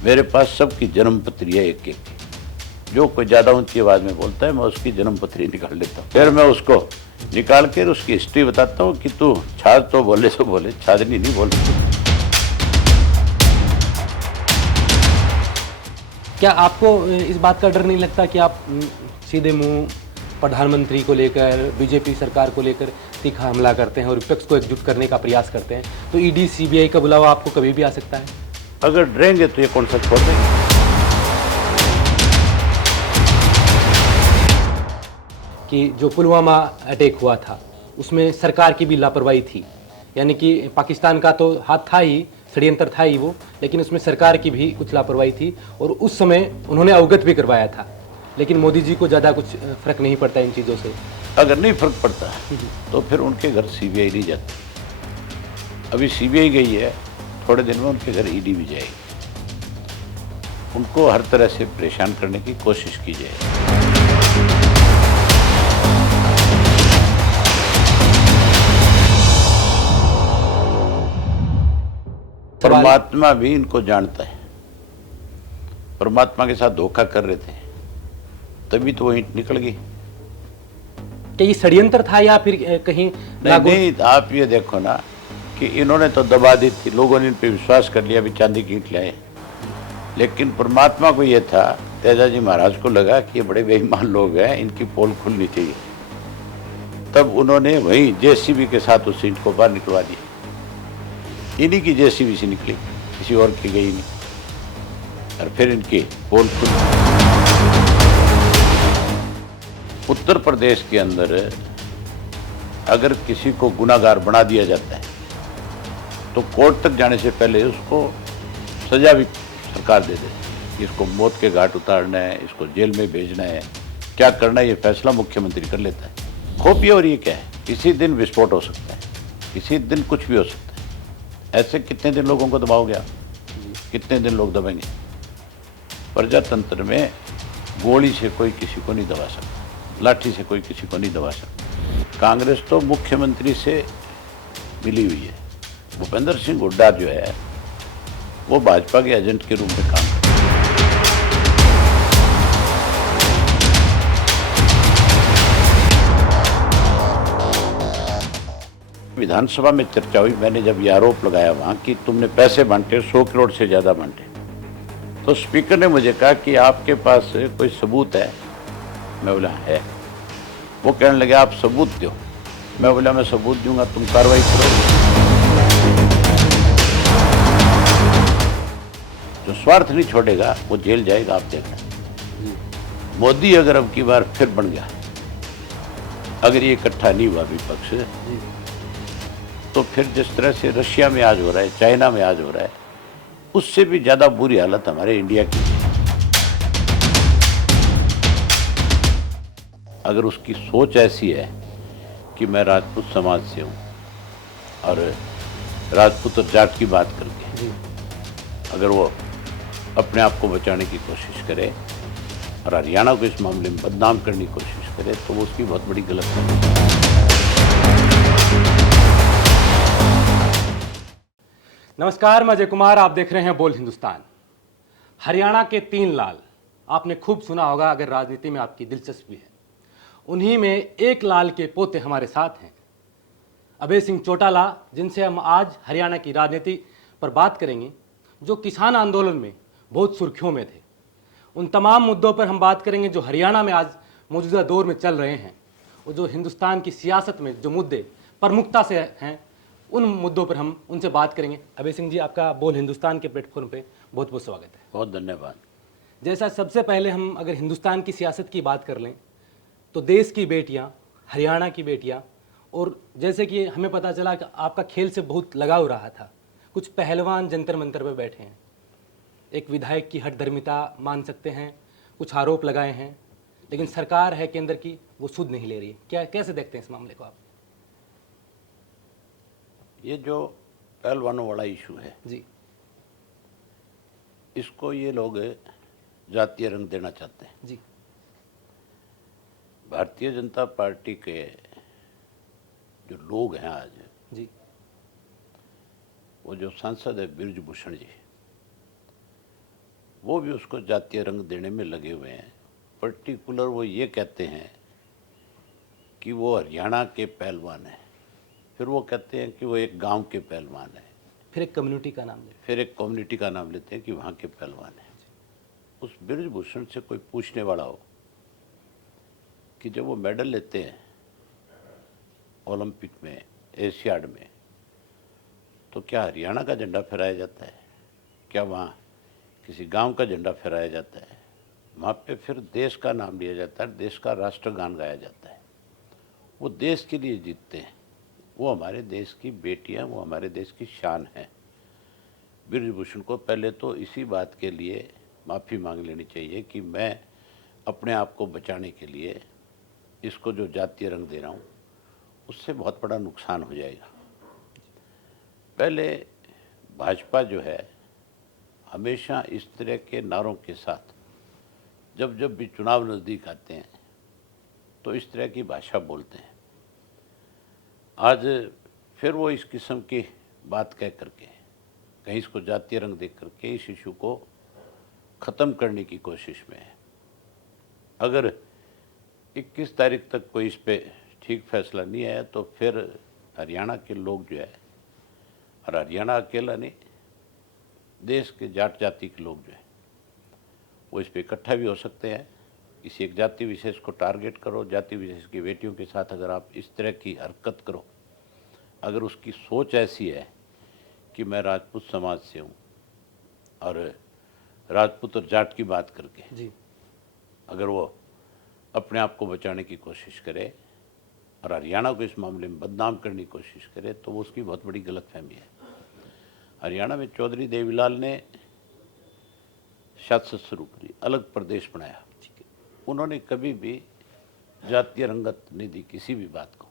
मेरे पास सबकी जन्म पत्री है एक एक की। जो कोई ज़्यादा ऊंची आवाज़ में बोलता है मैं उसकी जन्म पत्री निकाल लेता हूँ, फिर मैं उसको निकाल कर उसकी हिस्ट्री बताता हूँ कि तू छाद तो बोले छादनी नहीं बोल। क्या आपको इस बात का डर नहीं लगता कि आप सीधे मुंह प्रधानमंत्री को लेकर, बीजेपी सरकार को लेकर तीखा हमला करते हैं और विपक्ष को एकजुट करने का प्रयास करते हैं, तो ईडी सीबीआई का बुलावा आपको कभी भी आ सकता है? अगर डरेंगे तो ये कौन सा छोड़ देंगे। कि जो पुलवामा अटैक हुआ था उसमें सरकार की भी लापरवाही थी, यानी कि पाकिस्तान का तो हाथ था ही, षड्यंत्र था ही वो, लेकिन उसमें सरकार की भी कुछ लापरवाही थी और उस समय उन्होंने अवगत भी करवाया था, लेकिन मोदी जी को ज़्यादा कुछ फर्क नहीं पड़ता इन चीज़ों से। अगर नहीं फर्क पड़ता तो फिर उनके घर सीबीआई नहीं जाती। अभी सीबीआई गई है, थोड़े दिन में उनके घर ईडी भी जाएगी। उनको हर तरह से परेशान करने की कोशिश की जाएगी। परमात्मा भी इनको जानता है। परमात्मा के साथ धोखा कर रहे थे तभी तो वो ईंट निकल गई। क्या ये षड्यंत्र था या फिर कहीं नहीं, आप ये देखो ना कि इन्होंने तो दबा दी थी, लोगों ने इन पे विश्वास कर लिया, भी चांदी की ईंट लाए। लेकिन परमात्मा को ये था, तेजाजी महाराज को लगा कि ये बड़े बेईमान लोग हैं, इनकी पोल खुलनी चाहिए। तब उन्होंने वहीं जेसीबी के साथ उस ईंट को बाहर निकलवा दिया। इन्हीं की जेसीबी से निकली, किसी और की गई नहीं, और फिर इनकी पोल खुली। उत्तर प्रदेश के अंदर अगर किसी को गुनाहगार बना दिया जाता है तो कोर्ट तक जाने से पहले उसको सजा भी सरकार दे देती है। इसको मौत के घाट उतारना है, इसको जेल में भेजना है, क्या करना है, ये फैसला मुख्यमंत्री कर लेता है। खोपिया और ये क्या है, किसी दिन विस्फोट हो सकता है, किसी दिन कुछ भी हो सकता है। ऐसे कितने दिन लोगों को दबाओगे आप, कितने दिन लोग दबेंगे। प्रजातंत्र में गोली से कोई किसी को नहीं दबा सकता, लाठी से कोई किसी को नहीं दबा सकता। कांग्रेस तो मुख्यमंत्री से मिली हुई है। भूपेंद्र सिंह हुड्डा जो है वो भाजपा के एजेंट के रूप में काम करता है। विधानसभा में चर्चा हुई, मैंने जब ये आरोप लगाया वहां कि तुमने पैसे बांटे 100 करोड़ से ज्यादा बांटे, तो स्पीकर ने मुझे कहा कि आपके पास कोई सबूत है। मैं बोला है। वो कहने लगे आप सबूत दो। मैं बोला मैं सबूत दूंगा, तुम कार्रवाई करो। जो स्वार्थ नहीं छोड़ेगा वो जेल जाएगा, आप देखना। मोदी अगर अब की बार फिर बन गया, अगर ये इकट्ठा नहीं हुआ विपक्ष, तो फिर जिस तरह से रशिया में आज हो रहा है, चाइना में आज हो रहा है, उससे भी ज्यादा बुरी हालत हमारे इंडिया की है। अगर उसकी सोच ऐसी है कि मैं राजपूत समाज से हूँ और राजपूत और जाट की बात करके अगर वो अपने आप को बचाने की कोशिश करे और हरियाणा को इस मामले में बदनाम करने की कोशिश करे, तो वो उसकी बहुत बड़ी गलत है। नमस्कार, मैं अजय कुमार, आप देख रहे हैं बोल हिंदुस्तान। हरियाणा के 3 लाल आपने खूब सुना होगा अगर राजनीति में आपकी दिलचस्पी है। उन्हीं में एक लाल के पोते हमारे साथ हैं, अभय सिंह चौटाला, जिनसे हम आज हरियाणा की राजनीति पर बात करेंगे, जो किसान आंदोलन में बहुत सुर्खियों में थे। उन तमाम मुद्दों पर हम बात करेंगे जो हरियाणा में आज मौजूदा दौर में चल रहे हैं और जो हिंदुस्तान की सियासत में जो मुद्दे प्रमुखता से हैं, उन मुद्दों पर हम उनसे बात करेंगे। अभय सिंह जी, आपका बोल हिंदुस्तान के प्लेटफॉर्म पे बहुत बहुत स्वागत है। बहुत धन्यवाद। जैसा सबसे पहले हम अगर हिंदुस्तान की सियासत की बात कर लें तो देश की बेटियां, हरियाणा की बेटियां, और जैसे कि हमें पता चला कि आपका खेल से बहुत लगाव रहा था, कुछ पहलवान जंतर मंतर पर बैठे हैं, एक विधायक की हठधर्मिता मान सकते हैं, कुछ आरोप लगाए हैं, लेकिन सरकार है केंद्र की, वो सुध नहीं ले रही है। क्या कैसे देखते हैं इस मामले को आप? ये जो पहलवानों वाला इशू है जी, इसको ये लोग जातीय रंग देना चाहते हैं। जी, भारतीय जनता पार्टी के जो लोग हैं आज, जी, वो जो सांसद है बृजभूषण जी, वो भी उसको जातीय रंग देने में लगे हुए हैं। पर्टिकुलर वो ये कहते हैं कि वो हरियाणा के पहलवान हैं, फिर वो कहते हैं कि वो एक गांव के पहलवान हैं, फिर एक कम्युनिटी का नाम ले। फिर एक कम्युनिटी का नाम लेते हैं कि वहाँ के पहलवान हैं। उस बृजभूषण से कोई पूछने वाला हो कि जब वो मेडल लेते हैं ओलंपिक में, एशियाड में, तो क्या हरियाणा का झंडा फहराया जाता है? क्या वहाँ किसी गांव का झंडा फहराया जाता है? वहाँ पे फिर देश का नाम लिया जाता है, देश का राष्ट्रगान गाया जाता है। वो देश के लिए जीतते हैं, वो हमारे देश की बेटियां, वो हमारे देश की शान है। बृजभूषण को पहले तो इसी बात के लिए माफ़ी मांग लेनी चाहिए कि मैं अपने आप को बचाने के लिए इसको जो जातीय रंग दे रहा हूँ, उससे बहुत बड़ा नुकसान हो जाएगा। पहले भाजपा जो है हमेशा इस तरह के नारों के साथ जब जब भी चुनाव नज़दीक आते हैं तो इस तरह की भाषा बोलते हैं। आज फिर वो इस किस्म की बात कह करके कहीं इसको जातीय रंग देख करके इस इशू को ख़त्म करने की कोशिश में है। अगर 21 तारीख तक कोई इस पे ठीक फैसला नहीं आया तो फिर हरियाणा के लोग जो है, और हरियाणा अकेला नहीं, देश के जाट जाति के लोग जो है वो इस पे इकट्ठा भी हो सकते हैं। किसी एक जाति विशेष को टारगेट करो, जाति विशेष की बेटियों के साथ अगर आप इस तरह की हरकत करो, अगर उसकी सोच ऐसी है कि मैं राजपूत समाज से हूँ और राजपूत और जाट की बात करके जी। अगर वो अपने आप को बचाने की कोशिश करे और हरियाणा को इस मामले में बदनाम करने की कोशिश करे तो वो उसकी बहुत बड़ी गलतफहमी है। हरियाणा में चौधरी देवीलाल ने शासन शुरू करी, अलग प्रदेश बनाया। उन्होंने कभी भी जातीय रंगत नहीं दी किसी भी बात को।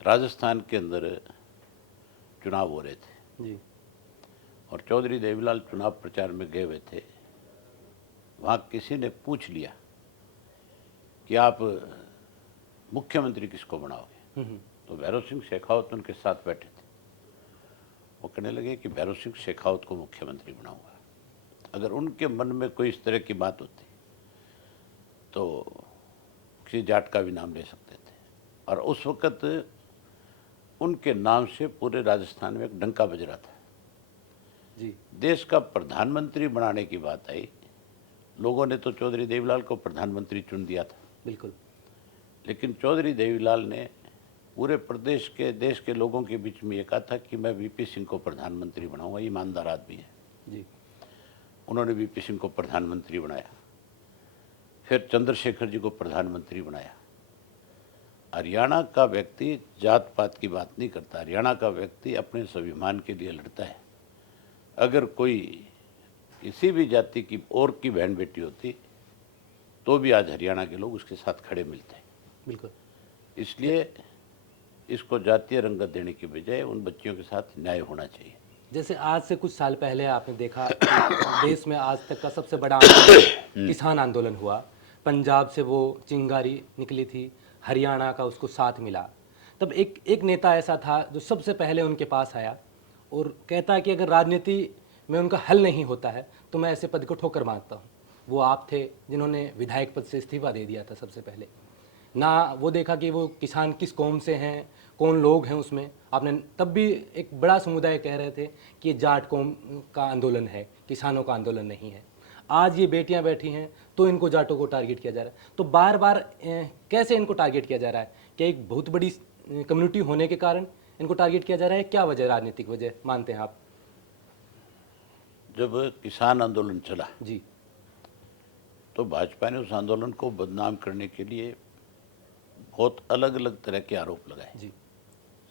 राजस्थान के अंदर चुनाव हो रहे थे जी। और चौधरी देवीलाल चुनाव प्रचार में गए हुए थे। वहाँ किसी ने पूछ लिया कि आप मुख्यमंत्री किसको बनाओगे, तो भैरव सिंह शेखावत उनके साथ बैठे थे। वो कहने लगे कि भैरव सिंह शेखावत को मुख्यमंत्री बनाऊंगा। अगर उनके मन में कोई इस तरह की बात होती तो किसी जाट का भी नाम ले सकते थे, और उस वक़्त उनके नाम से पूरे राजस्थान में एक डंका बज रहा था। जी। देश का प्रधानमंत्री बनाने की बात आई, लोगों ने तो चौधरी देवीलाल को प्रधानमंत्री चुन दिया था, बिल्कुल। लेकिन चौधरी देवीलाल ने पूरे प्रदेश के, देश के लोगों के बीच में ये कहा था कि मैं वीपी सिंह को प्रधानमंत्री बनाऊंगा, ईमानदार आदमी है। जी। उन्होंने वीपी सिंह को प्रधानमंत्री बनाया, फिर चंद्रशेखर जी को प्रधानमंत्री बनाया। हरियाणा का व्यक्ति जात पात की बात नहीं करता, हरियाणा का व्यक्ति अपने स्वाभिमान के लिए लड़ता है। अगर कोई किसी भी जाति की और की बहन बेटी होती तो भी आज हरियाणा के लोग उसके साथ खड़े मिलते हैं। बिल्कुल। इसलिए इसको जातीय रंगत देने की बजाय उन बच्चियों के साथ न्याय होना चाहिए। जैसे आज से कुछ साल पहले आपने देखा कि देश में आज तक का सबसे बड़ा आंदोलन किसान आंदोलन हुआ। पंजाब से वो चिंगारी निकली थी, हरियाणा का उसको साथ मिला। तब एक नेता ऐसा था जो सबसे पहले उनके पास आया और कहता है कि अगर राजनीति में उनका हल नहीं होता है तो मैं ऐसे पद को ठोकर मारता हूँ। वो आप थे जिन्होंने विधायक पद से इस्तीफा दे दिया था सबसे पहले। ना वो देखा कि वो किसान किस कौम से हैं, कौन लोग हैं उसमें। आपने तब भी एक बड़ा समुदाय कह रहे थे कि ये जाट कौम का आंदोलन है, किसानों का आंदोलन नहीं है। आज ये बेटियां बैठी हैं तो इनको जाटों को टारगेट किया जा रहा है। तो बार बार कैसे इनको टारगेट किया जा रहा है? क्या एक बहुत बड़ी कम्युनिटी होने के कारण इनको टारगेट किया जा रहा है? क्या वजह, राजनीतिक वजह मानते हैं आप? जब किसान आंदोलन चला जी। तो भाजपा ने उस आंदोलन को बदनाम करने के लिए बहुत अलग अलग तरह के आरोप लगाए। जी।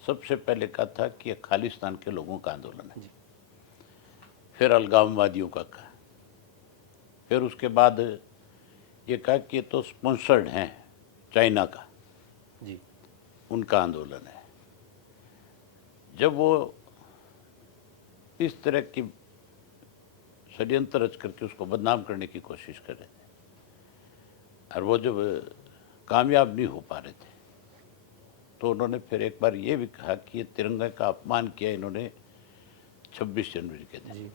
सबसे पहले कहा था कि ये खालिस्तान के लोगों का आंदोलन है, जी। फिर अलगाववादियों का कहा, फिर उसके बाद ये कहा कि ये तो स्पॉन्सर्ड हैं चाइना का, जी। उनका आंदोलन है। जब वो इस तरह की षड्यंत्र रच करके उसको बदनाम करने की कोशिश कर रहे थे और वो जब कामयाब नहीं हो पा रहे थे तो उन्होंने फिर एक बार ये भी कहा कि ये तिरंगे का अपमान किया इन्होंने 26 जनवरी के दिन। जी।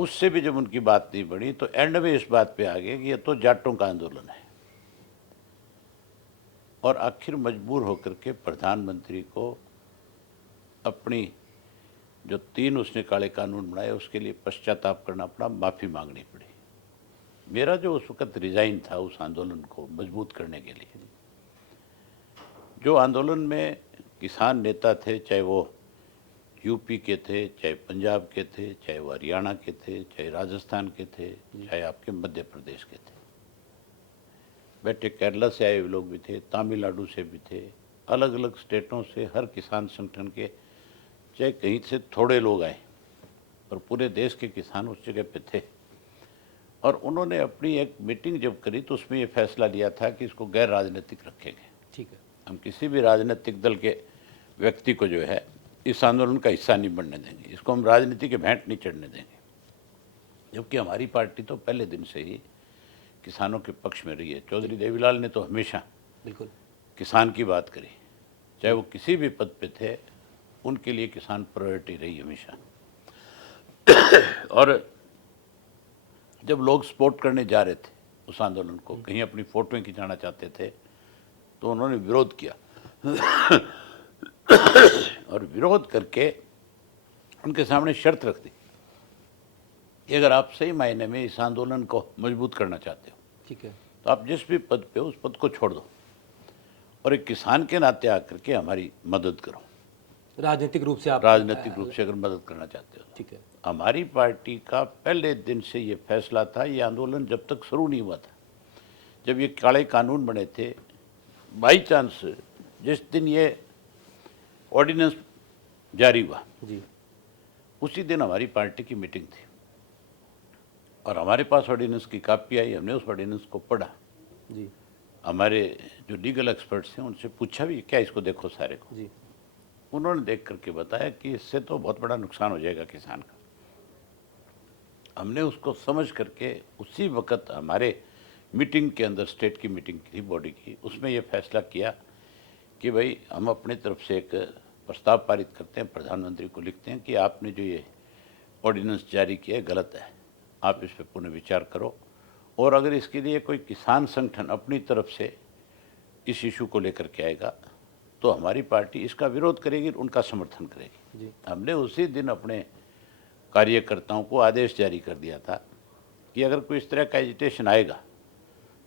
उससे भी जब उनकी बात नहीं बढ़ी तो एंड में इस बात पे आ गए कि ये तो जाटों का आंदोलन है, और आखिर मजबूर होकर के प्रधानमंत्री को अपनी जो 3 उसने काले कानून बनाए उसके लिए पश्चाताप करना पड़ा, माफ़ी मांगनी पड़ी। मेरा जो उस वक़्त रिज़ाइन था उस आंदोलन को मजबूत करने के लिए, जो आंदोलन में किसान नेता थे, चाहे वो यूपी के थे, चाहे पंजाब के थे, चाहे वो हरियाणा के थे, चाहे राजस्थान के थे, चाहे आपके मध्य प्रदेश के थे, बैठे केरला से आए हुए लोग भी थे, तमिलनाडु से भी थे, अलग अलग स्टेटों से हर किसान संगठन के, चाहे कहीं से थोड़े लोग आए, पर पूरे देश के किसान उस जगह पे थे। और उन्होंने अपनी एक मीटिंग जब करी तो उसमें ये फैसला लिया था कि इसको गैर राजनीतिक रखेंगे। ठीक है। हम किसी भी राजनीतिक दल के व्यक्ति को जो है इस आंदोलन का हिस्सा नहीं बनने देंगे, इसको हम राजनीति के भेंट नहीं चढ़ने देंगे। जबकि हमारी पार्टी तो पहले दिन से ही किसानों के पक्ष में रही है। चौधरी देवीलाल ने तो हमेशा बिल्कुल किसान की बात करी, चाहे वो किसी भी पद पे थे, उनके लिए किसान प्रायोरिटी रही हमेशा। और जब लोग सपोर्ट करने जा रहे थे उस आंदोलन को, कहीं अपनी फोटोएं खिंचाना चाहते थे, तो उन्होंने विरोध किया और विरोध करके उनके सामने शर्त रख दी कि अगर आप सही मायने में इस आंदोलन को मजबूत करना चाहते हो, ठीक है, तो आप जिस भी पद पे हो उस पद को छोड़ दो और एक किसान के नाते आकर के हमारी मदद करो। राजनीतिक रूप से आप राजनीतिक रूप से अगर मदद करना चाहते हो। ठीक है, हमारी पार्टी का पहले दिन से ये फैसला था। ये आंदोलन जब तक शुरू नहीं हुआ था, जब ये काले कानून बने थे, बाई चांस जिस दिन ये ऑर्डिनेंस जारी हुआ जी, उसी दिन हमारी पार्टी की मीटिंग थी और हमारे पास ऑर्डिनेंस की कॉपी आई। हमने उस ऑर्डिनेंस को पढ़ा, जी, हमारे जो लीगल एक्सपर्ट्स हैं उनसे पूछा भी, क्या इसको देखो सारे को। जी, उन्होंने देख करके बताया कि इससे तो बहुत बड़ा नुकसान हो जाएगा किसान का। हमने उसको समझ करके उसी वक्त हमारे मीटिंग के अंदर, स्टेट की मीटिंग थी बॉडी की, उसमें ये फैसला किया कि भाई हम अपनी तरफ से एक प्रस्ताव पारित करते हैं, प्रधानमंत्री को लिखते हैं कि आपने जो ये ऑर्डिनेंस जारी किया है गलत है, आप इस पर पुनः विचार करो, और अगर इसके लिए कोई किसान संगठन अपनी तरफ से इस इशू को लेकर के आएगा तो हमारी पार्टी इसका विरोध करेगी, उनका समर्थन करेगी। जी, हमने उसी दिन अपने कार्यकर्ताओं को आदेश जारी कर दिया था कि अगर कोई इस तरह का एजिटेशन आएगा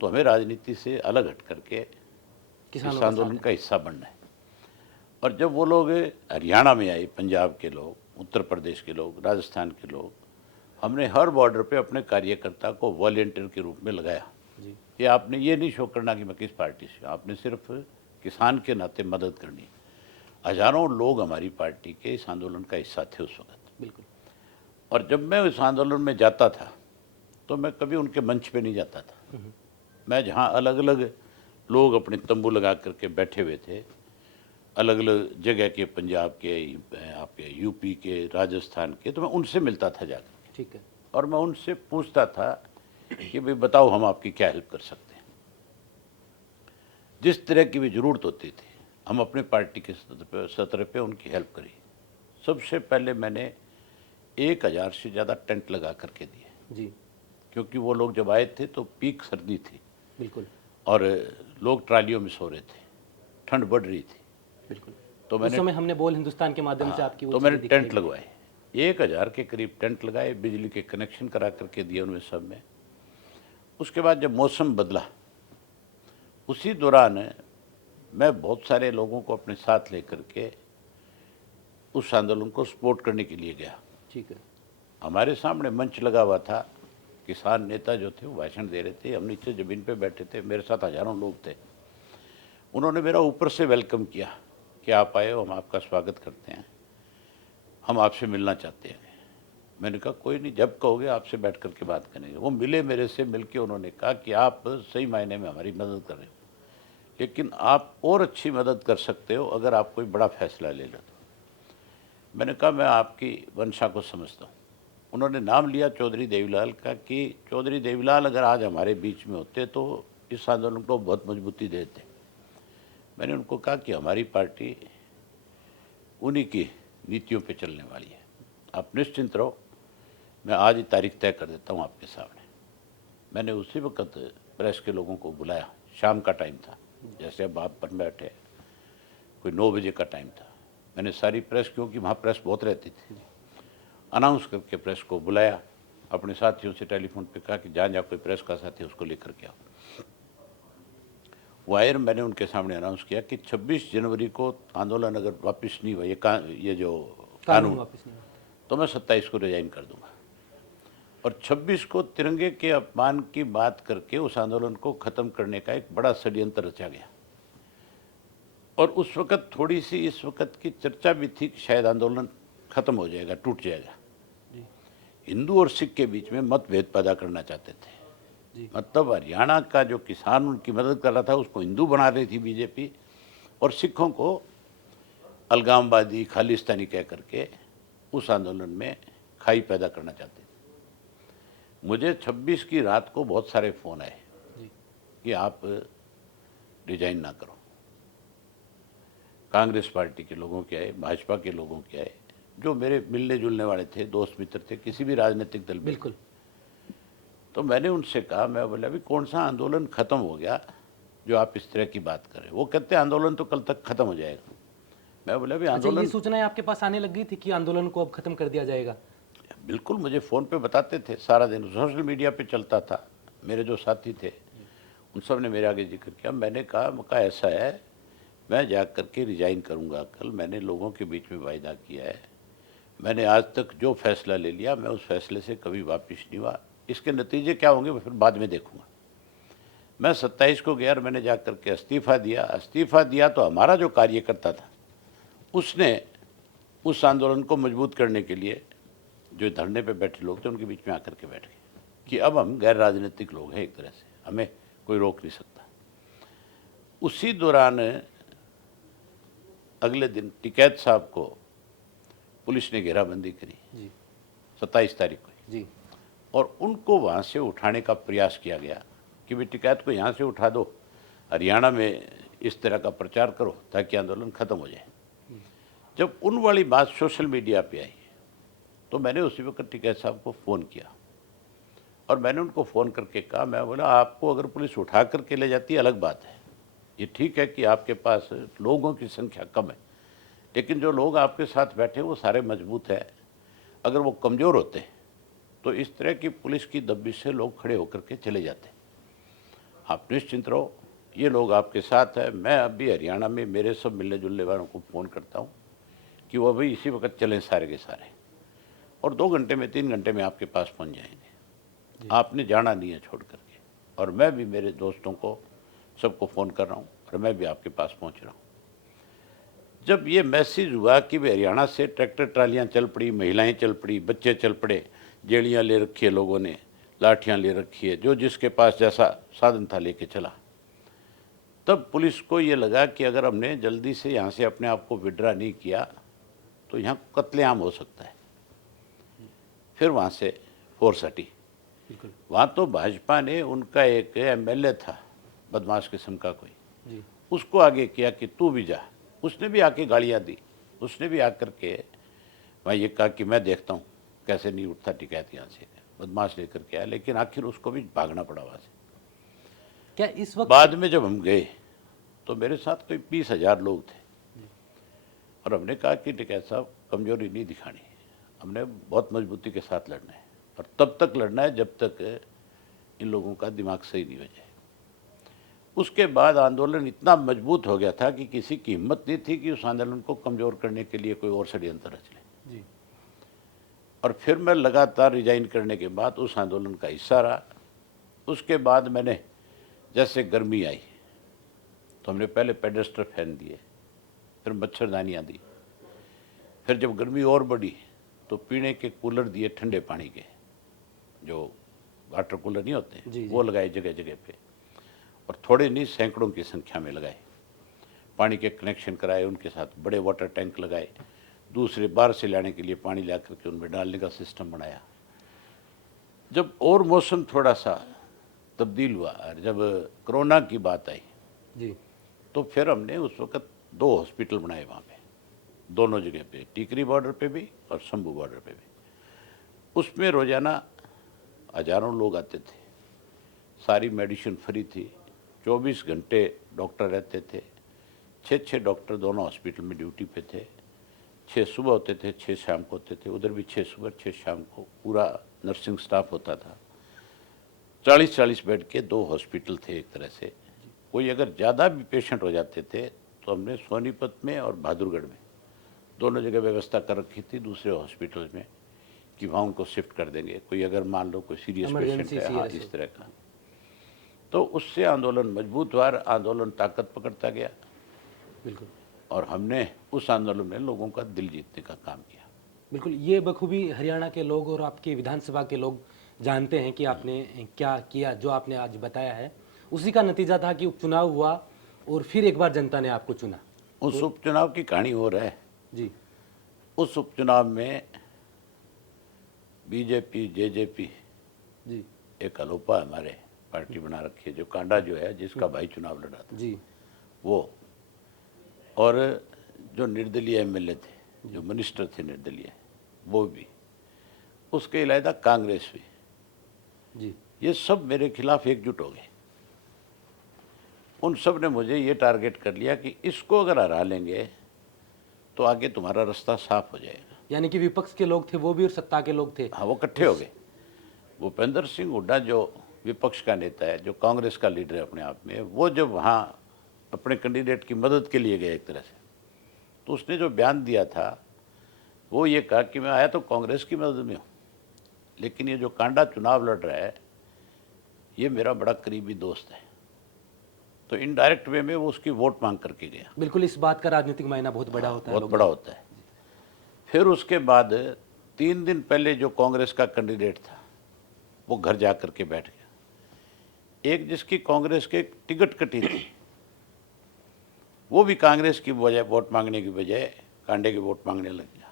तो हमें राजनीति से अलग हट करके किसानों इस का आंदोलन साथ का हिस्सा बनना है। और जब वो लोग हरियाणा में आए, पंजाब के लोग, उत्तर प्रदेश के लोग, राजस्थान के लोग, हमने हर बॉर्डर पे अपने कार्यकर्ता को वॉलंटियर के रूप में लगाया जी, कि आपने ये नहीं शो करना कि मैं किस पार्टी से हूँ, आपने सिर्फ किसान के नाते मदद करनी। हजारों लोग हमारी पार्टी के इस आंदोलन का हिस्सा थे उस वक्त। बिल्कुल, और जब मैं उस आंदोलन में जाता था तो मैं कभी उनके मंच पे नहीं जाता था। मैं जहाँ अलग अलग लोग अपने तंबू लगा करके बैठे हुए थे, अलग अलग जगह के, पंजाब के, आपके यूपी के, राजस्थान के, तो मैं उनसे मिलता था जाकर ठीक है, और मैं उनसे पूछता था कि भाई बताओ हम आपकी क्या हेल्प कर सकते हैं। जिस तरह की भी ज़रूरत होती थी हम अपने पार्टी के सतर पे उनकी हेल्प करी। सबसे पहले मैंने 1000 से ज़्यादा टेंट लगा करके दिए, जी, क्योंकि वो लोग जब आए थे तो पीक सर्दी थी बिल्कुल, और लोग ट्रालियों में सो रहे थे, ठंड बढ़ रही थी। बिल्कुल। तो उस मैंने समय हमने बोल हिंदुस्तान के माध्यम से आपकी वो तो मैंने चीज़ें टेंट दिखाई। लगवाए, 1000 के करीब टेंट लगाए, बिजली के कनेक्शन करा करके दिए उनमें सब में। उसके बाद जब मौसम बदला उसी दौरान मैं बहुत सारे लोगों को अपने साथ लेकर के उस आंदोलन को सपोर्ट करने के लिए गया। ठीक है, हमारे सामने मंच लगा हुआ था, किसान नेता जो थे वो भाषण दे रहे थे, हम नीचे जमीन पे बैठे थे, मेरे साथ हजारों लोग थे। उन्होंने मेरा ऊपर से वेलकम किया कि आप आए हो, हम आपका स्वागत करते हैं, हम आपसे मिलना चाहते हैं। मैंने कहा कोई नहीं, जब कहोगे आपसे बैठ करके बात करेंगे। वो मिले, मेरे से मिलके उन्होंने कहा कि आप सही मायने में हमारी मदद कर रहे हो, लेकिन आप और अच्छी मदद कर सकते हो अगर आप कोई बड़ा फैसला ले लो तो। मैंने कहा मैं आपकी मंशा को समझता हूँ। उन्होंने नाम लिया चौधरी देवीलाल का कि चौधरी देवीलाल अगर आज हमारे बीच में होते तो इस आंदोलन को बहुत मजबूती देते। मैंने उनको कहा कि हमारी पार्टी उन्हीं की नीतियों पे चलने वाली है, आप निश्चिंत रहो, मैं आज ही तारीख तय कर देता हूँ आपके सामने। मैंने उसी वक्त प्रेस के लोगों को बुलाया, शाम का टाइम था, जैसे अब आप पर बैठे, कोई 9 बजे का टाइम था। मैंने सारी प्रेस, क्योंकि वहाँ प्रेस बहुत रहती थी, अनाउंस करके प्रेस को बुलाया, अपने साथियों से टेलीफोन पे कहा कि जहाँ कोई प्रेस का साथी उसको लेकर के आओ। वायर मैंने उनके सामने अनाउंस किया कि 26 जनवरी को आंदोलन अगर वापस नहीं हुआ, ये जो कानून, वापस नहीं हुआ। तो मैं 27 को रिजाइन कर दूंगा। और 26 को तिरंगे के अपमान की बात करके उस आंदोलन को ख़त्म करने का एक बड़ा षड्यंत्र रचा गया। और उस वक़्त थोड़ी सी इस वक़्त की चर्चा भी थी कि शायद आंदोलन ख़त्म हो जाएगा, टूट जाएगा। हिंदू और सिख के बीच में मतभेद पैदा करना चाहते थे। मतलब हरियाणा का जो किसान उनकी मदद कर रहा था उसको हिंदू बना रही थी बीजेपी, और सिखों को अलगामवादी, खालिस्तानी कह करके उस आंदोलन में खाई पैदा करना चाहते थे। मुझे 26 की रात को बहुत सारे फ़ोन आए कि आप रिजाइन ना करो। कांग्रेस पार्टी के लोगों के आए, भाजपा के लोगों के आए, जो मेरे मिलने जुलने वाले थे, दोस्त मित्र थे, किसी भी राजनीतिक दल में। बिल्कुल। तो मैंने उनसे कहा, मैं बोला भी कौन सा आंदोलन ख़त्म हो गया जो आप इस तरह की बात करें। वो कहते आंदोलन तो कल तक ख़त्म हो जाएगा। मैं बोला भी अच्छा, आंदोलन, ये सूचनाएं आपके पास आने लग गई थी कि आंदोलन को अब खत्म कर दिया जाएगा? बिल्कुल, मुझे फ़ोन पे बताते थे, सारा दिन सोशल मीडिया पे चलता था। मेरे जो साथी थे उन सब ने मेरे आगे जिक्र किया। मैंने कहा ऐसा है, मैं जा कर के रिज़ाइन करूँगा कल। मैंने लोगों के बीच में वायदा किया है, मैंने आज तक जो फैसला ले लिया मैं उस फैसले से कभी वापस नहीं हुआ। इसके नतीजे क्या होंगे मैं फिर बाद में देखूँगा। मैं 27 को गया और मैंने जा कर के इस्तीफ़ा दिया तो हमारा जो कार्यकर्ता था उसने उस आंदोलन को मजबूत करने के लिए जो धरने पे बैठे लोग थे उनके बीच में आकर के बैठ गए कि अब हम गैर राजनीतिक लोग हैं, एक तरह से हमें कोई रोक नहीं सकता। उसी दौरान अगले दिन टिकैत साहब को पुलिस ने घेराबंदी करी 27 तारीख को जी। और उनको वहाँ से उठाने का प्रयास किया गया कि भी टिकैत को यहाँ से उठा दो, हरियाणा में इस तरह का प्रचार करो ताकि आंदोलन ख़त्म हो जाए। जब उन वाली बात सोशल मीडिया पे आई तो मैंने उसी वक्त टिकैत साहब को फ़ोन किया और मैंने उनको फ़ोन करके कहा, मैं बोला आपको अगर पुलिस उठा करके ले जाती है अलग बात है, ये ठीक है कि आपके पास लोगों की संख्या कम है, लेकिन जो लोग आपके साथ बैठे वो सारे मजबूत हैं। अगर वो कमज़ोर होते तो इस तरह की पुलिस की दबिश से लोग खड़े होकर के चले जाते। आप निश्चिंत रहो, ये लोग आपके साथ हैं। मैं अभी हरियाणा में मेरे सब मिलने जुलने वालों को फ़ोन करता हूँ कि वो अभी इसी वक्त चलें सारे के सारे, और 2 घंटे में 3 घंटे में आपके पास पहुँच जाएंगे। आपने जाना नहीं है छोड़ करके। और मैं भी मेरे दोस्तों को सबको फ़ोन कर रहा हूँ और मैं भी आपके पास पहुँच रहा हूँ। जब ये मैसेज हुआ कि भाई हरियाणा से ट्रैक्टर ट्रालियाँ चल पड़ी, महिलाएं चल पड़ी, बच्चे चल पड़े, जेड़ियाँ ले रखी है लोगों ने, लाठियाँ ले रखी है, जो जिसके पास जैसा साधन था लेके चला, तब पुलिस को ये लगा कि अगर हमने जल्दी से यहाँ से अपने आप को विड्रा नहीं किया तो यहाँ कत्लेआम हो सकता है। फिर वहाँ से फोर्स हटी। वहाँ तो भाजपा ने उनका एक एमएलए था बदमाश किस्म का कोई, उसको आगे किया कि तू भी जा। उसने भी आके गालियाँ दी, उसने भी आकर के वहाँ ये कहा कि मैं देखता हूँ कैसे नहीं उठता टिकैत यहाँ से, बदमाश लेकर के आया, लेकिन आखिर उसको भी भागना पड़ा वहाँ से। क्या इस वक्त बाद में जब हम गए तो मेरे साथ कोई 20,000 लोग थे और हमने कहा कि टिकैत साहब कमजोरी नहीं दिखानी, हमने बहुत मजबूती के साथ लड़ना है और तब तक लड़ना है जब तक इन लोगों का दिमाग सही नहीं हो जाए। उसके बाद आंदोलन इतना मजबूत हो गया था कि किसी की हिम्मत नहीं थी कि उस आंदोलन को कमज़ोर करने के लिए कोई और षड्यंत्र रच ले। और फिर मैं लगातार रिजाइन करने के बाद उस आंदोलन का हिस्सा रहा। उसके बाद मैंने जैसे गर्मी आई तो हमने पहले पेडेस्टर फैन दिए, फिर मच्छरदानियाँ दी, फिर जब गर्मी और बढ़ी तो पीने के कूलर दिए ठंडे पानी के, जो वाटर कूलर नहीं होते वो लगाए जगह जगह पे, और थोड़े नहीं सैकड़ों की संख्या में लगाए। पानी के कनेक्शन कराए, उनके साथ बड़े वाटर टैंक लगाए, दूसरे बाहर से लाने के लिए पानी ला करके उनमें डालने का सिस्टम बनाया। जब और मौसम थोड़ा सा तब्दील हुआ और जब कोरोना की बात आई तो फिर हमने उस वक्त 2 हॉस्पिटल बनाए वहाँ पे, दोनों जगह पे, टीकरी बॉर्डर पे भी और शंभू बॉर्डर पे भी। उसमें रोजाना हजारों लोग आते थे, सारी मेडिसिन फ्री थी, 24 घंटे डॉक्टर रहते थे, 6 डॉक्टर दोनों हॉस्पिटल में ड्यूटी पे थे, 6 सुबह होते थे, 6 शाम को होते थे, उधर भी 6 सुबह 6 शाम को पूरा नर्सिंग स्टाफ होता था। 40-40 बेड के 2 हॉस्पिटल थे एक तरह से। कोई अगर ज़्यादा भी पेशेंट हो जाते थे तो हमने सोनीपत में और बहादुरगढ़ में दोनों जगह व्यवस्था कर रखी थी दूसरे हॉस्पिटल में कि वहाँ उनको शिफ्ट कर देंगे। कोई अगर मान लो कोई सीरियस पेशेंट इमरजेंसी है, हाँ, सीरियस इस तरह का। तो उससे आंदोलन मजबूत हुआ, आंदोलन ताकत पकड़ता गया बिल्कुल और हमने उस आंदोलन में लोगों का दिल जीतने का काम किया। बिल्कुल। ये बखूबी हरियाणा के लोग और आपके विधानसभा के लोग जानते हैं कि आपने क्या किया। जो आपने आज बताया है उसी का नतीजा था कि उपचुनाव हुआ और फिर एक बार जनता ने आपको चुना। उस उपचुनाव की कहानी हो रहा है। जी उस उपचुनाव में बीजेपी जेजेपी जी एक अलोपा हमारे पार्टी बना रखी है, जो कांडा जो है जिसका भाई चुनाव लड़ा था जी वो, और जो निर्दलीय एमएलए थे, जो मिनिस्टर थे निर्दलीय, वो भी, उसके अलावा कांग्रेस भी, जी ये सब मेरे खिलाफ एकजुट हो गए। उन सब ने मुझे ये टारगेट कर लिया कि इसको अगर हरा लेंगे तो आगे तुम्हारा रास्ता साफ हो जाएगा। यानी कि विपक्ष के लोग थे वो भी और सत्ता के लोग थे। हाँ, वो इकट्ठे हो गए। भूपेंद्र सिंह हुड्डा जो विपक्ष का नेता है, जो कांग्रेस का लीडर है अपने आप में, वो जब वहाँ अपने कैंडिडेट की मदद के लिए गए एक तरह से, तो उसने जो बयान दिया था वो ये कहा कि मैं आया तो कांग्रेस की मदद में हूँ, लेकिन ये जो कांडा चुनाव लड़ रहा है ये मेरा बड़ा करीबी दोस्त है। तो इनडायरेक्ट वे में वो उसकी वोट मांग करके गया। बिल्कुल, इस बात का राजनीतिक मायना बहुत बड़ा होता है। बहुत बड़ा होता है। फिर उसके बाद 3 दिन पहले जो कांग्रेस का कैंडिडेट था वो घर जा करके बैठ गया। एक जिसकी कांग्रेस के टिकट कटी थी वो भी कांग्रेस की बजाय वोट मांगने की बजाय कांडे की वोट मांगने लग गया।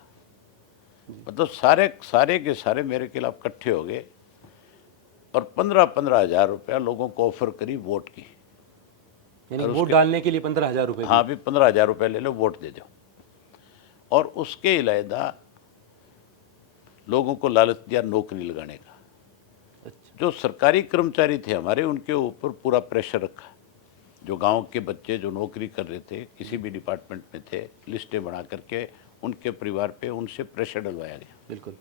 मतलब सारे के सारे मेरे खिलाफ इकट्ठे हो गए और 15-15 हजार रुपया लोगों को ऑफर करी वोट की। यानी वोट डालने के लिए 15,000 रुपए। हाँ, भी 15,000 रुपये ले लो, वोट दे दो। और उसके अलावा लोगों को लालच दिया नौकरी लगाने का। अच्छा। जो सरकारी कर्मचारी थे हमारे, उनके ऊपर पूरा प्रेशर रखा। जो गांव के बच्चे जो नौकरी कर रहे थे, किसी भी डिपार्टमेंट में थे, लिस्टें बना करके उनके परिवार पे उनसे प्रेशर डलवाया गया। बिल्कुल।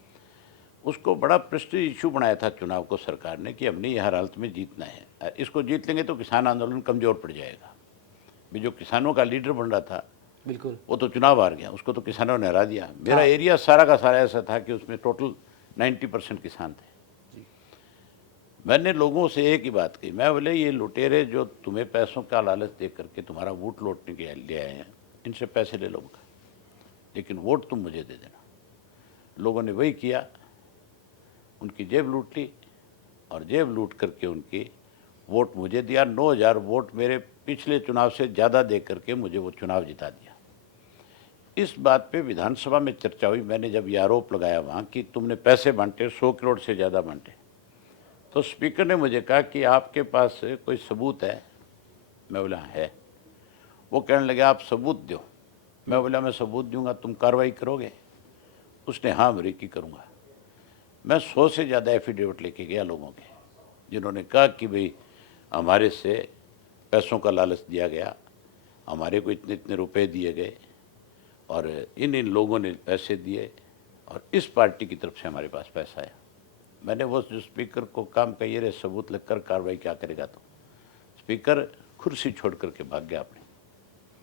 उसको बड़ा प्रेस्टीज इशू बनाया था चुनाव को सरकार ने कि हमने यह हर हालत में जीतना है, इसको जीत लेंगे तो किसान आंदोलन कमज़ोर पड़ जाएगा। भी जो किसानों का लीडर बन रहा था बिल्कुल, वो तो चुनाव हार गया, उसको तो किसानों ने हरा दिया। मेरा एरिया सारा का सारा ऐसा था कि उसमें टोटल 90% किसान थे। मैंने लोगों से एक ही बात कही, मैं बोले ये लुटेरे जो तुम्हें पैसों का लालच दे करके तुम्हारा वोट लौटने के लिए आए हैं, इनसे पैसे ले लो, लेकिन वोट तुम मुझे दे देना। लोगों ने वही किया, उनकी जेब लूट ली और जेब लूट करके उनकी वोट मुझे दिया। 9,000 वोट मेरे पिछले चुनाव से ज़्यादा दे करके मुझे वो चुनाव जिता दिया। इस बात पे विधानसभा में चर्चा हुई। मैंने जब ये आरोप लगाया वहाँ कि तुमने पैसे बांटे, 100 करोड़ से ज़्यादा बांटे, तो स्पीकर ने मुझे कहा कि आपके पास कोई सबूत है? मैं बोला है। वो कहने लगे आप सबूत दो। मैं बोला मैं सबूत दूंगा, तुम कार्रवाई करोगे? उसने हाँ अमरीकी करूँगा। मैं 100 से ज़्यादा एफिडेविट लेके गया लोगों के, जिन्होंने कहा कि भाई हमारे से पैसों का लालच दिया गया, हमारे को इतने इतने रुपए दिए गए और इन लोगों ने पैसे दिए और इस पार्टी की तरफ से हमारे पास पैसा आया। मैंने वो जो स्पीकर को काम कही रे सबूत लिखकर कार्रवाई क्या करेगा, तो स्पीकर कुर्सी छोड़ करके भाग गया अपने।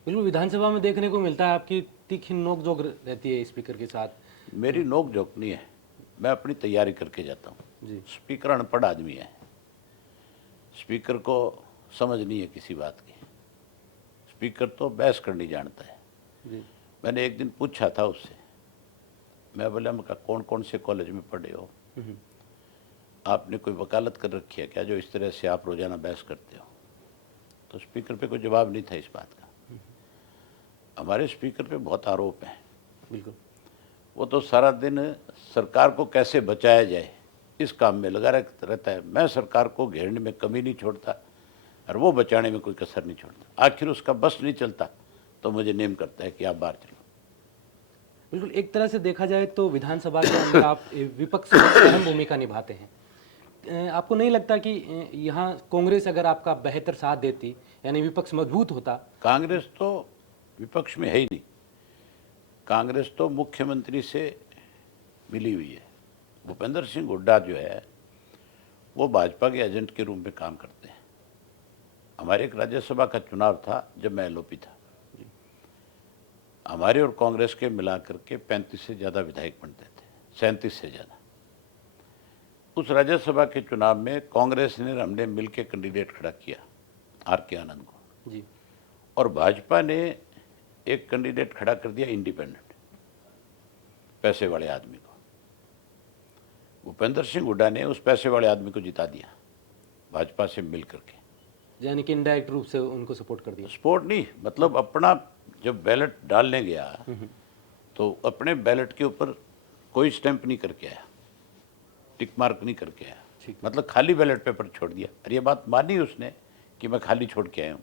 बिल्कुल, विधानसभा में देखने को मिलता है आपकी तीखी नोक-झोंक रहती है स्पीकर के साथ। मेरी नोक झोंक नहीं है, मैं अपनी तैयारी करके जाता हूँ। जी। स्पीकर अनपढ़ आदमी है, स्पीकर को समझ नहीं है किसी बात की। स्पीकर तो बहस करनी जानता है। जी। मैंने एक दिन पूछा था उससे, मैं बोला मैं कहा कौन कौन से कॉलेज में पढ़े हो, आपने कोई वकालत कर रखी है क्या जो इस तरह से आप रोजाना बहस करते हो? तो स्पीकर पे कोई जवाब नहीं था इस बात का। हमारे स्पीकर पे बहुत आरोप हैं। बिल्कुल, वो तो सारा दिन सरकार को कैसे बचाया जाए इस काम में लगा रहता है। मैं सरकार को घेरने में कमी नहीं छोड़ता और वो बचाने में कोई कसर नहीं छोड़ता। आखिर उसका बस नहीं चलता तो मुझे नेम करता है कि आप बाहर चलो। बिल्कुल, एक तरह से देखा जाए तो विधानसभा के अंदर आप विपक्ष में अहम भूमिका निभाते हैं। आपको नहीं लगता कि यहाँ कांग्रेस अगर आपका बेहतर साथ देती, यानी विपक्ष मजबूत होता? कांग्रेस तो विपक्ष में है ही नहीं। कांग्रेस तो मुख्यमंत्री से मिली हुई है। भूपेंद्र सिंह हुड्डा जो है वो भाजपा के एजेंट के रूप में काम करते हैं। हमारे एक राज्यसभा का चुनाव था जब मैं एलओपी था, हमारे और कांग्रेस के मिलाकर के 35 से ज़्यादा विधायक बनते थे, 37 से ज़्यादा। उस राज्यसभा के चुनाव में कांग्रेस ने हमने मिलकर कैंडिडेट खड़ा किया आर के आनंद को जी, और भाजपा ने एक कैंडिडेट खड़ा कर दिया इंडिपेंडेंट, पैसे वाले आदमी को। भूपेंद्र सिंह हुड्डा ने उस पैसे वाले आदमी को जिता दिया भाजपा से मिल करके। यानी कि इनडायरेक्ट रूप से उनको सपोर्ट कर दिया। सपोर्ट नहीं, मतलब अपना जब बैलेट डालने गया तो अपने बैलेट के ऊपर कोई स्टैंप नहीं करके आया, टिक मार्क नहीं करके आया, मतलब खाली बैलेट पेपर छोड़ दिया। और ये बात मानी उसने कि मैं खाली छोड़ के आया हूँ।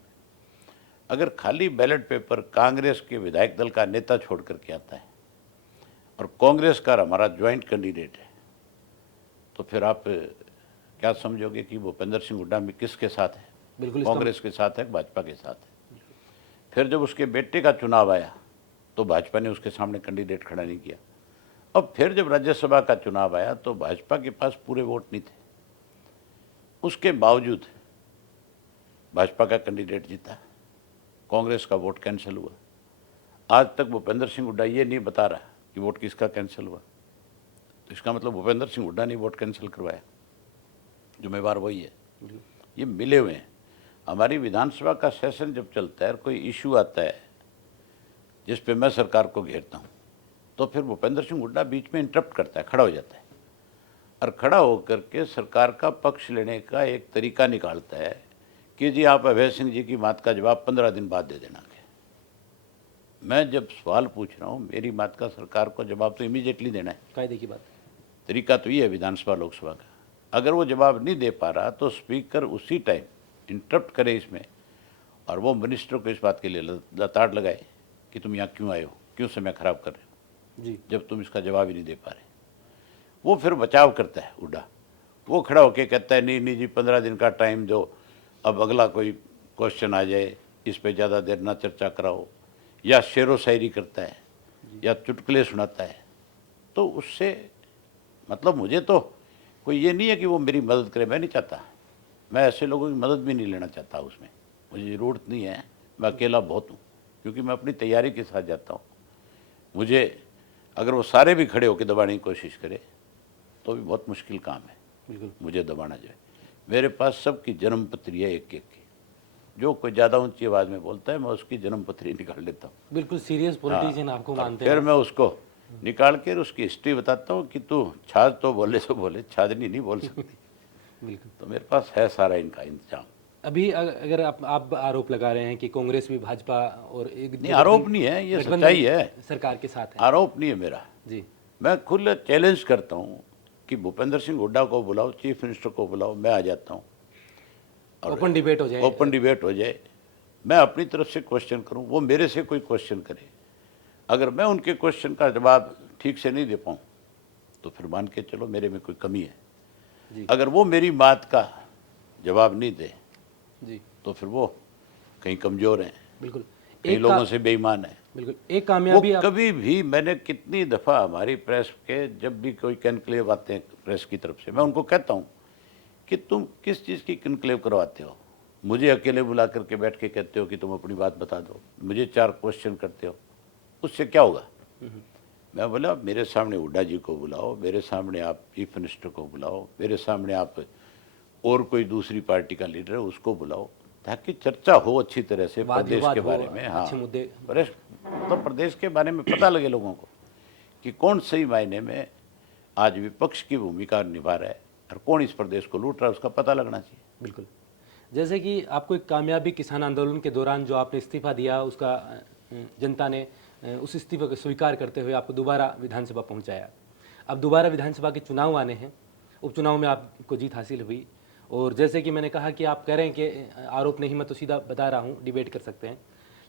अगर खाली बैलेट पेपर कांग्रेस के विधायक दल का नेता छोड़ करके आता है और कांग्रेस का हमारा ज्वाइंट कैंडिडेट है, तो फिर आप क्या समझोगे कि भूपेंद्र सिंह हुड्डा में किसके साथ है? बिल्कुल, कांग्रेस के साथ है, भाजपा के साथ है। फिर जब उसके बेटे का चुनाव आया तो भाजपा ने उसके सामने कैंडिडेट खड़ा नहीं किया। अब फिर जब राज्यसभा का चुनाव आया तो भाजपा के पास पूरे वोट नहीं थे, उसके बावजूद भाजपा का कैंडिडेट जीता, कांग्रेस का वोट कैंसिल हुआ। आज तक भूपेंद्र सिंह हुड्डा ये नहीं बता रहा कि वोट किसका कैंसिल हुआ। तो इसका मतलब भूपेंद्र सिंह हुड्डा ने वोट कैंसिल करवाया, जिम्मेवार वही है। ये मिले हुए हैं। हमारी विधानसभा का सेशन जब चलता है और कोई इशू आता है जिस पे मैं सरकार को घेरता हूँ, तो फिर भूपेंद्र सिंह हुड्डा बीच में इंटरप्ट करता है, खड़ा हो जाता है और खड़ा होकर के सरकार का पक्ष लेने का एक तरीका निकालता है कि जी आप अभय सिंह जी की बात का जवाब 15 दिन बाद दे देना। मैं जब सवाल पूछ रहा हूँ, मेरी बात का सरकार को जवाब तो इमीडिएटली देना है। कायदे की बात। तरीका तो ये है विधानसभा लोकसभा का। अगर वो जवाब नहीं दे पा रहा तो स्पीकर उसी टाइम इंटरप्ट करे इसमें और वो मिनिस्टर को इस बात के लिए लताड़ लगाए कि तुम यहाँ क्यों आए हो, क्यों समय खराब कर रहे हो जी, जब तुम इसका जवाब ही नहीं दे पा रहे। वो फिर बचाव करता है हुड्डा, वो खड़ा होकर कहता है नहीं नहीं जी 15 दिन का टाइम दो, अब अगला कोई क्वेश्चन आ जाए इस पर ज़्यादा देर ना चर्चा कराओ, या शेरो शायरी करता है या चुटकुले सुनाता है। तो उससे मतलब मुझे तो कोई ये नहीं है कि वो मेरी मदद करे, मैं नहीं चाहता, मैं ऐसे लोगों की मदद भी नहीं लेना चाहता उसमें, मुझे ज़रूरत नहीं है। मैं अकेला बहुत हूँ क्योंकि मैं अपनी तैयारी के साथ जाता हूँ। मुझे अगर वो सारे भी खड़े होकर दबाने की कोशिश करे तो भी बहुत मुश्किल काम है बिल्कुल, मुझे दबाना जाए। मेरे पास सबकी जन्म पत्री है एक एक की, जो कोई ज़्यादा ऊंची आवाज़ में बोलता है मैं उसकी जन्म पत्री निकाल लेता हूँ। बिल्कुल सीरियस पॉलिटिशियन आपको मानते फिर हैं। मैं उसको निकाल कर उसकी हिस्ट्री बताता हूँ कि तू छाछ तो बोले तो बोले, छाछनी नहीं बोल सकती। बिल्कुल। तो मेरे पास है सारा इनका इंतजाम। अभी अगर आप आरोप लगा रहे हैं कि कांग्रेस भी भाजपा और एक नहीं, आरोप नहीं है, ये गठबंधन सच्चाई है, सरकार के साथ है। आरोप नहीं है मेरा। जी, मैं खुद चैलेंज करता हूँ कि भूपेंद्र सिंह हुड्डा को बुलाओ, चीफ मिनिस्टर को बुलाओ, मैं आ जाता हूँ और ओपन डिबेट हो जाए। ओपन डिबेट हो जाए, मैं अपनी तरफ से क्वेश्चन करूँ, वो मेरे से कोई क्वेश्चन करे। अगर मैं उनके क्वेश्चन का जवाब ठीक से नहीं दे पाऊँ तो फिर मान के चलो मेरे में कोई कमी है। जी, अगर वो मेरी बात का जवाब नहीं दे जी, तो फिर वो कहीं कमज़ोर हैं, बिल्कुल। कई लोगों से बेईमान है। बिल्कुल एक वो कामयाबी आप कभी भी, मैंने कितनी दफ़ा हमारी प्रेस के जब भी कोई कन्क्लेव आते हैं प्रेस की तरफ से, मैं उनको कहता हूँ कि तुम किस चीज़ की कन्क्लेव करवाते हो। मुझे अकेले बुला करके बैठ के कहते हो कि तुम अपनी बात बता दो, मुझे 4 क्वेश्चन करते हो, उससे क्या होगा। मैं बोला मेरे सामने हुड्डा जी को बुलाओ, मेरे सामने आप चीफ मिनिस्टर को बुलाओ, मेरे सामने आप और कोई दूसरी पार्टी का लीडर है उसको बुलाओ, ताकि चर्चा हो अच्छी तरह से वाद प्रदेश विवाद के हो, बारे में। हाँ, अच्छे मुद्दे। मतलब प्रदेश के बारे में पता लगे लोगों को कि कौन सही मायने में आज विपक्ष की भूमिका निभा रहा है और कौन इस प्रदेश को लूट रहा है, उसका पता लगना चाहिए। बिल्कुल। जैसे कि आपको एक कामयाबी किसान आंदोलन के दौरान जो आपने इस्तीफा दिया, उसका जनता ने उस इस्तीफे को स्वीकार करते हुए आपको दोबारा विधानसभा पहुंचाया। अब दोबारा विधानसभा के चुनाव आने हैं, उपचुनाव में आपको जीत हासिल हुई, और जैसे कि मैंने कहा कि आप कह रहे हैं कि आरोप नहीं, मैं तो सीधा बता रहा हूँ, डिबेट कर सकते हैं।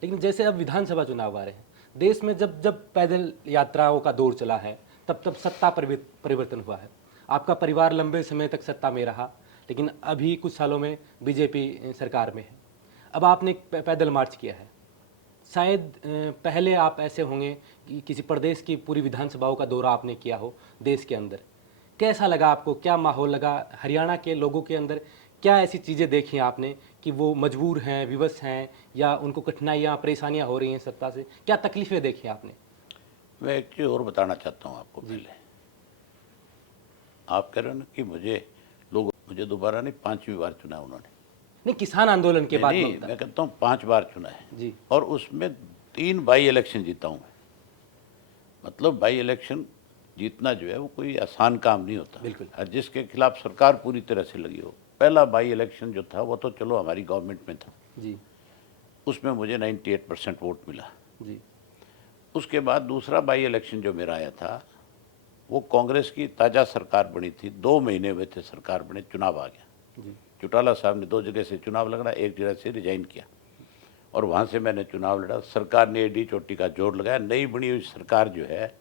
लेकिन जैसे अब विधानसभा चुनाव आ रहे हैं, देश में जब जब पैदल यात्राओं का दौर चला है तब तब सत्ता परिवर्तन हुआ है। आपका परिवार लंबे समय तक सत्ता में रहा, लेकिन अभी कुछ सालों में बीजेपी सरकार में है। अब आपने एक पैदल मार्च किया है। शायद पहले आप ऐसे होंगे कि किसी प्रदेश की पूरी विधानसभाओं का दौरा आपने किया हो देश के अंदर। कैसा लगा आपको? क्या माहौल लगा? हरियाणा के लोगों के अंदर क्या ऐसी चीज़ें देखी आपने कि वो मजबूर हैं, विवश हैं, या उनको कठिनाइयाँ परेशानियाँ हो रही हैं सत्ता से? क्या तकलीफ़ें देखी आपने? मैं एक चीज़ और बताना चाहता हूँ आपको। पहले आप कह रहे हो ना कि मुझे दोबारा नहीं, 5वीं बार चुना है उन्होंने। नहीं, किसान आंदोलन के बाद नहीं, बनता मैं कहता हूँ 5 बार चुना है जी। और उसमें 3 बाई इलेक्शन जीता हूँ मैं। मतलब बाई इलेक्शन जीतना जो है वो कोई आसान काम नहीं होता। बिल्कुल। और जिसके खिलाफ सरकार पूरी तरह से लगी हो। पहला बाई इलेक्शन जो था वो तो चलो हमारी गवर्नमेंट में था, जी उसमें मुझे 98% वोट मिला। जी उसके बाद दूसरा बाई इलेक्शन जो मेरा आया था वो कांग्रेस की ताज़ा सरकार बनी थी, 2 महीने हुए थे सरकार बने, चुनाव आ गया। जी चौटाला साहब ने 2 जगह से चुनाव लड़ा, एक जगह से रिजाइन किया और वहाँ से मैंने चुनाव लड़ा। सरकार ने एडी चोटी का जोर लगाया। नई बनी हुई सरकार जो है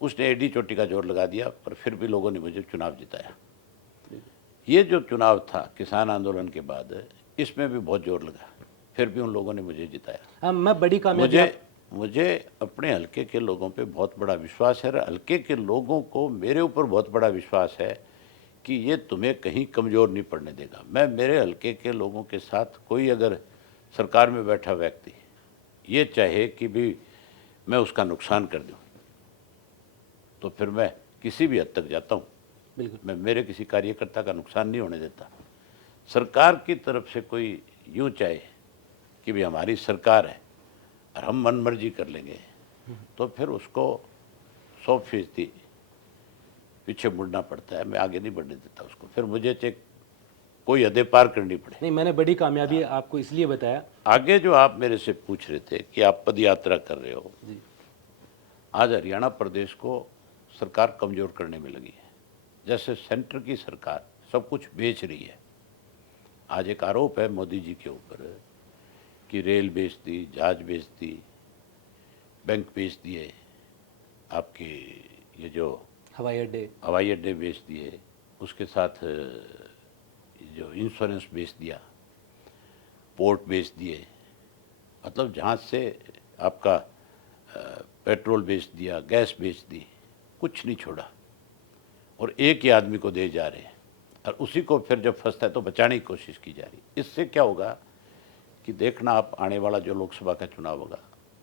उसने एडी चोटी का जोर लगा दिया, पर फिर भी लोगों ने मुझे चुनाव जिताया। ये जो चुनाव था किसान आंदोलन के बाद, इसमें भी बहुत जोर लगा, फिर भी उन लोगों ने मुझे जिताया। हाँ, मैं बड़ी कामयाबी मुझे अपने हल्के के लोगों पे बहुत बड़ा विश्वास है। हल्के के लोगों को मेरे ऊपर बहुत बड़ा विश्वास है कि ये तुम्हें कहीं कमज़ोर नहीं पड़ने देगा। मैं मेरे हल्के के लोगों के साथ, कोई अगर सरकार में बैठा व्यक्ति ये चाहे कि भी मैं उसका नुकसान कर दूं, तो फिर मैं किसी भी हद तक जाता हूं। बिल्कुल। मैं मेरे किसी कार्यकर्ता का नुकसान नहीं होने देता। सरकार की तरफ से कोई यूँ चाहे कि भी हमारी सरकार है और हम मन मर्जी कर लेंगे, तो फिर उसको 100% पीछे मुड़ना पड़ता है। मैं आगे नहीं बढ़ने देता उसको, फिर मुझे चाहे कोई हदें पार करनी पड़े। नहीं, मैंने बड़ी कामयाबी आपको इसलिए बताया। आगे जो आप मेरे से पूछ रहे थे कि आप पद यात्रा कर रहे हो, जी आज हरियाणा प्रदेश को सरकार कमज़ोर करने में लगी है। जैसे सेंटर की सरकार सब कुछ बेच रही है। आज एक आरोप है मोदी जी के ऊपर कि रेल बेच दी, जहाज बेच दी, बैंक बेच दिए, आपके ये जो हवाई अड्डे बेच दिए, उसके साथ जो इंश्योरेंस बेच दिया, पोर्ट बेच दिए, मतलब जहाज से आपका पेट्रोल बेच दिया, गैस बेच दी, कुछ नहीं छोड़ा और एक ही आदमी को दे जा रहे हैं और उसी को फिर जब फंसता है तो बचाने की कोशिश की जा रही। इससे क्या होगा कि देखना आप, आने वाला जो लोकसभा का चुनाव होगा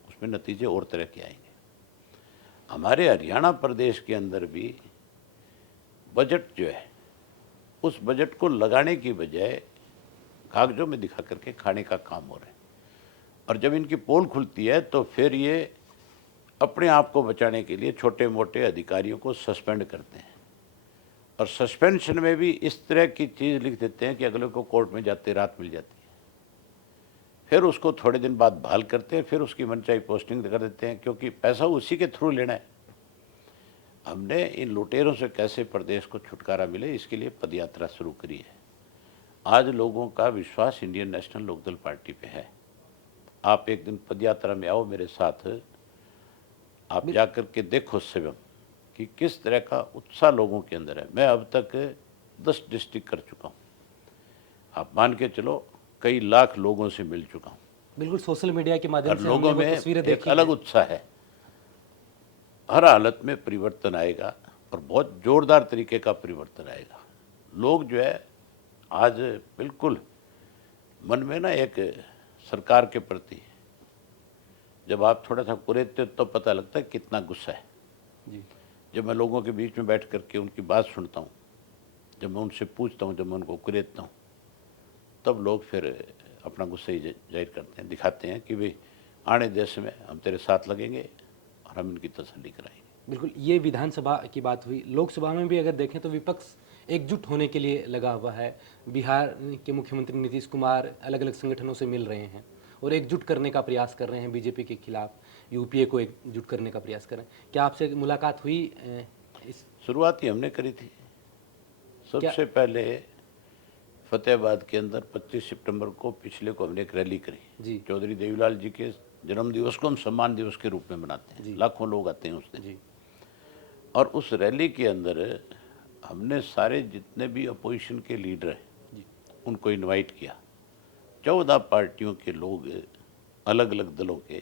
उसमें नतीजे और तरह के आएंगे। हमारे हरियाणा प्रदेश के अंदर भी बजट जो है, उस बजट को लगाने की बजाय कागजों में दिखा करके खाने का काम हो रहा है। और जब इनकी पोल खुलती है तो फिर ये अपने आप को बचाने के लिए छोटे मोटे अधिकारियों को सस्पेंड करते हैं और सस्पेंशन में भी इस तरह की चीज़ लिख देते हैं कि अगले को कोर्ट में जाते रात मिल जाती है। फिर उसको थोड़े दिन बाद बहाल करते हैं, फिर उसकी मनचाही पोस्टिंग कर देते हैं, क्योंकि पैसा उसी के थ्रू लेना है। हमने इन लुटेरों से कैसे प्रदेश को छुटकारा मिले, इसके लिए पदयात्रा शुरू करी है। आज लोगों का विश्वास इंडियन नेशनल लोकदल पार्टी पे है। आप एक दिन पदयात्रा में आओ मेरे साथ, आप जाकर के देखो स्वयं कि किस तरह का उत्साह लोगों के अंदर है। मैं अब तक 10 डिस्ट्रिक्ट कर चुका हूँ। आप मान के चलो कई लाख लोगों से मिल चुका हूँ बिल्कुल, सोशल मीडिया के माध्यम और से लोगों हमने वो में तस्वीरें एक देखी अलग हैं। उत्साह है। हर हालत में परिवर्तन आएगा और बहुत जोरदार तरीके का परिवर्तन आएगा। लोग जो है आज बिल्कुल मन में ना एक सरकार के प्रति, जब आप थोड़ा सा कुरेदते हो तो पता लगता है कितना गुस्सा है। जी जब मैं लोगों के बीच में बैठ करके उनकी बात सुनता हूँ, जब मैं उनसे पूछता हूँ, जब मैं उनको कुरेदता हूँ, तब लोग फिर अपना गुस्सा ही जाहिर करते हैं, दिखाते हैं कि भाई आने देश में हम तेरे साथ लगेंगे और हम इनकी तसल्ली कराएंगे। बिल्कुल, ये विधानसभा की बात हुई। लोकसभा में भी अगर देखें तो विपक्ष एकजुट होने के लिए लगा हुआ है। बिहार के मुख्यमंत्री नीतीश कुमार अलग अलग संगठनों से मिल रहे हैं और एकजुट करने का प्रयास कर रहे हैं बीजेपी के खिलाफ। यूपीए को एकजुट करने का प्रयास कर रहे हैं। क्या आपसे मुलाकात हुई इस शुरुआत ही हमने करी थी। सबसे पहले फतेहाबाद के अंदर 25 सितंबर को पिछले को हमने एक रैली करी। जी चौधरी देवीलाल जी के जन्म दिवस को हम सम्मान दिवस के रूप में मनाते हैं, लाखों लोग आते हैं उस दिन। जी और उस रैली के अंदर हमने सारे जितने भी अपोजिशन के लीडर हैं उनको इनवाइट किया। 14 पार्टियों के लोग अलग अलग दलों के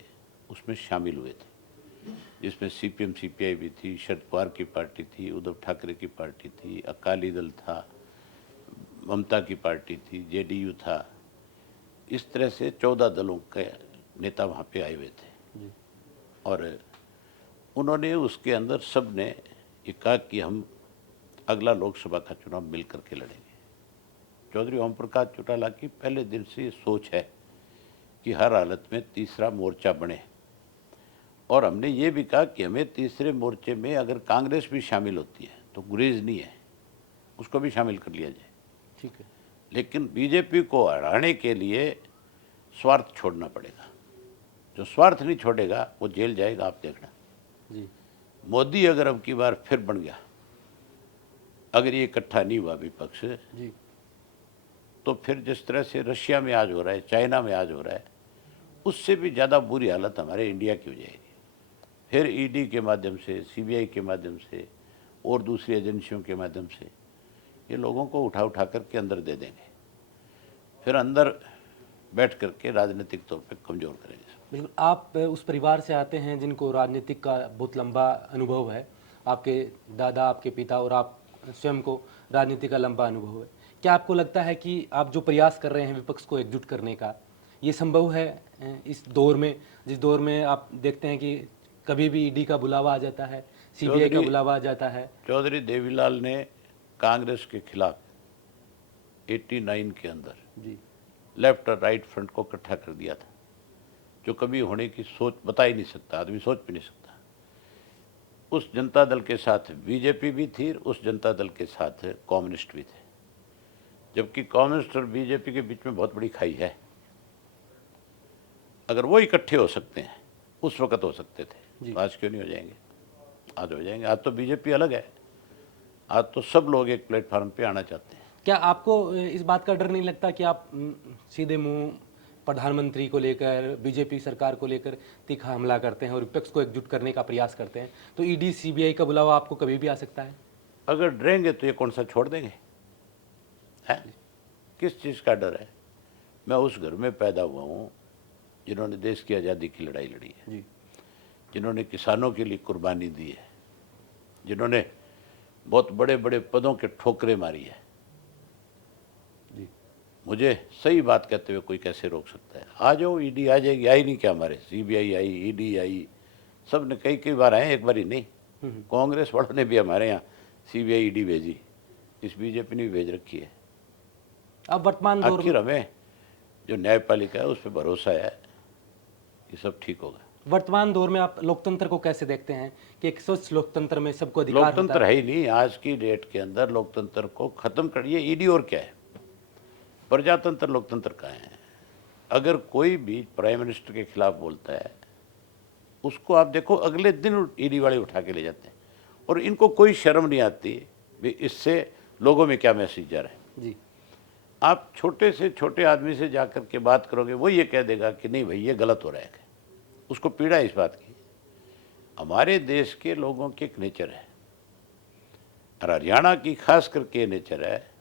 उसमें शामिल हुए थे, जिसमें सीपीएम सीपीआई भी थी, शरद पवार की पार्टी थी, उद्धव ठाकरे की पार्टी थी, अकाली दल था, ममता की पार्टी थी, जेडीयू था। इस तरह से 14 दलों के नेता वहाँ पे आए हुए थे। और उन्होंने उसके अंदर सब ने ये कहा कि हम अगला लोकसभा का चुनाव मिल करके लड़ेंगे। चौधरी ओम प्रकाश चौटाला की पहले दिन से ये सोच है कि हर हालत में तीसरा मोर्चा बने। और हमने ये भी कहा कि हमें तीसरे मोर्चे में अगर कांग्रेस भी शामिल होती है तो गुरेज नहीं है, उसको भी शामिल कर लिया जाए। ठीक है। लेकिन बीजेपी को हराने के लिए स्वार्थ छोड़ना पड़ेगा। जो स्वार्थ नहीं छोड़ेगा वो जेल जाएगा, आप देखना। जी मोदी अगर अब की बार फिर बन गया, अगर ये इकट्ठा नहीं हुआ विपक्ष, जी तो फिर जिस तरह से रशिया में आज हो रहा है, चाइना में आज हो रहा है, उससे भी ज़्यादा बुरी हालत हमारे इंडिया की हो जाएगी। फिर ईडी के माध्यम से, सीबीआई के माध्यम से और दूसरी एजेंसियों के माध्यम से ये लोगों को उठा उठा करके अंदर दे देंगे, फिर अंदर बैठ करके राजनीतिक तौर पे कमज़ोर करेंगे। बिल्कुल। आप उस परिवार से आते हैं जिनको राजनीतिक का बहुत लंबा अनुभव है। आपके दादा, आपके पिता और आप स्वयं को राजनीति का लंबा अनुभव है। क्या आपको लगता है कि आप जो प्रयास कर रहे हैं विपक्ष को एकजुट करने का, ये संभव है इस दौर में, जिस दौर में आप देखते हैं कि कभी भी ईडी का बुलावा आ जाता है, सीबीआई का बुलावा आ जाता है? चौधरी देवीलाल ने कांग्रेस के खिलाफ 89 के अंदर जी लेफ्ट और राइट फ्रंट को इकट्ठा कर दिया था, जो कभी होने की सोच बता ही नहीं सकता, आदमी सोच भी नहीं सकता। उस जनता दल के साथ बीजेपी भी थी, उस जनता दल के साथ कम्युनिस्ट भी थे, जबकि कम्युनिस्ट और बीजेपी के बीच में बहुत बड़ी खाई है। अगर वो इकट्ठे हो सकते हैं, उस वक्त हो सकते थे, आज क्यों नहीं हो जाएंगे? आज हो जाएंगे। आज तो बीजेपी अलग है, आज तो सब लोग एक प्लेटफार्म पे आना चाहते हैं। क्या आपको इस बात का डर नहीं लगता कि आप सीधे मुंह प्रधानमंत्री को लेकर, बीजेपी सरकार को लेकर तीखा हमला करते हैं और विपक्ष को एकजुट करने का प्रयास करते हैं, तो ईडी सीबीआई का बुलावा आपको कभी भी आ सकता है? अगर डरेंगे तो ये कौन सा छोड़ देंगे? है किस चीज़ का डर है? मैं उस घर में पैदा हुआ हूँ जिन्होंने देश की आज़ादी की लड़ाई लड़ी है, जी जिन्होंने किसानों के लिए कुर्बानी दी है, जिन्होंने बहुत बड़े बड़े पदों के ठोकरें मारी है। जी मुझे सही बात कहते हुए कोई कैसे रोक सकता है? आ जाओ, ईडी आ जाएगी। आई नहीं क्या? हमारे सीबीआई आई, ईडी आई, सब ने कई कई बार आए, एक बार ही नहीं। कांग्रेस वालों ने भी हमारे यहाँ सीबीआई ईडी भेजी, इस बीजेपी ने भी भेज रखी है। अब वर्तमान दौर आखिर हमें जो न्यायपालिका है उस पर भरोसा है कि सब ठीक होगा। वर्तमान दौर में आप लोकतंत्र को कैसे देखते हैं कि एक स्वच्छ लोकतंत्र में सबको अधिकार होता लोकतंत्र है ही नहीं आज की डेट के अंदर। लोकतंत्र को खत्म करिए, ईडी और क्या है? प्रजातंत्र लोकतंत्र का है। अगर कोई भी प्राइम मिनिस्टर के खिलाफ बोलता है, उसको आप देखो अगले दिन ईडी वाले उठा के ले जाते हैं, और इनको कोई शर्म नहीं आती भी इससे लोगों में क्या मैसेज जा रहा है। जी आप छोटे से छोटे आदमी से जाकर के बात करोगे, वो ये कह देगा कि नहीं भाई ये गलत हो रहा है। उसको पीड़ा है इस बात की। हमारे देश के लोगों की एक नेचर है, और हरियाणा की खास करके नेचर है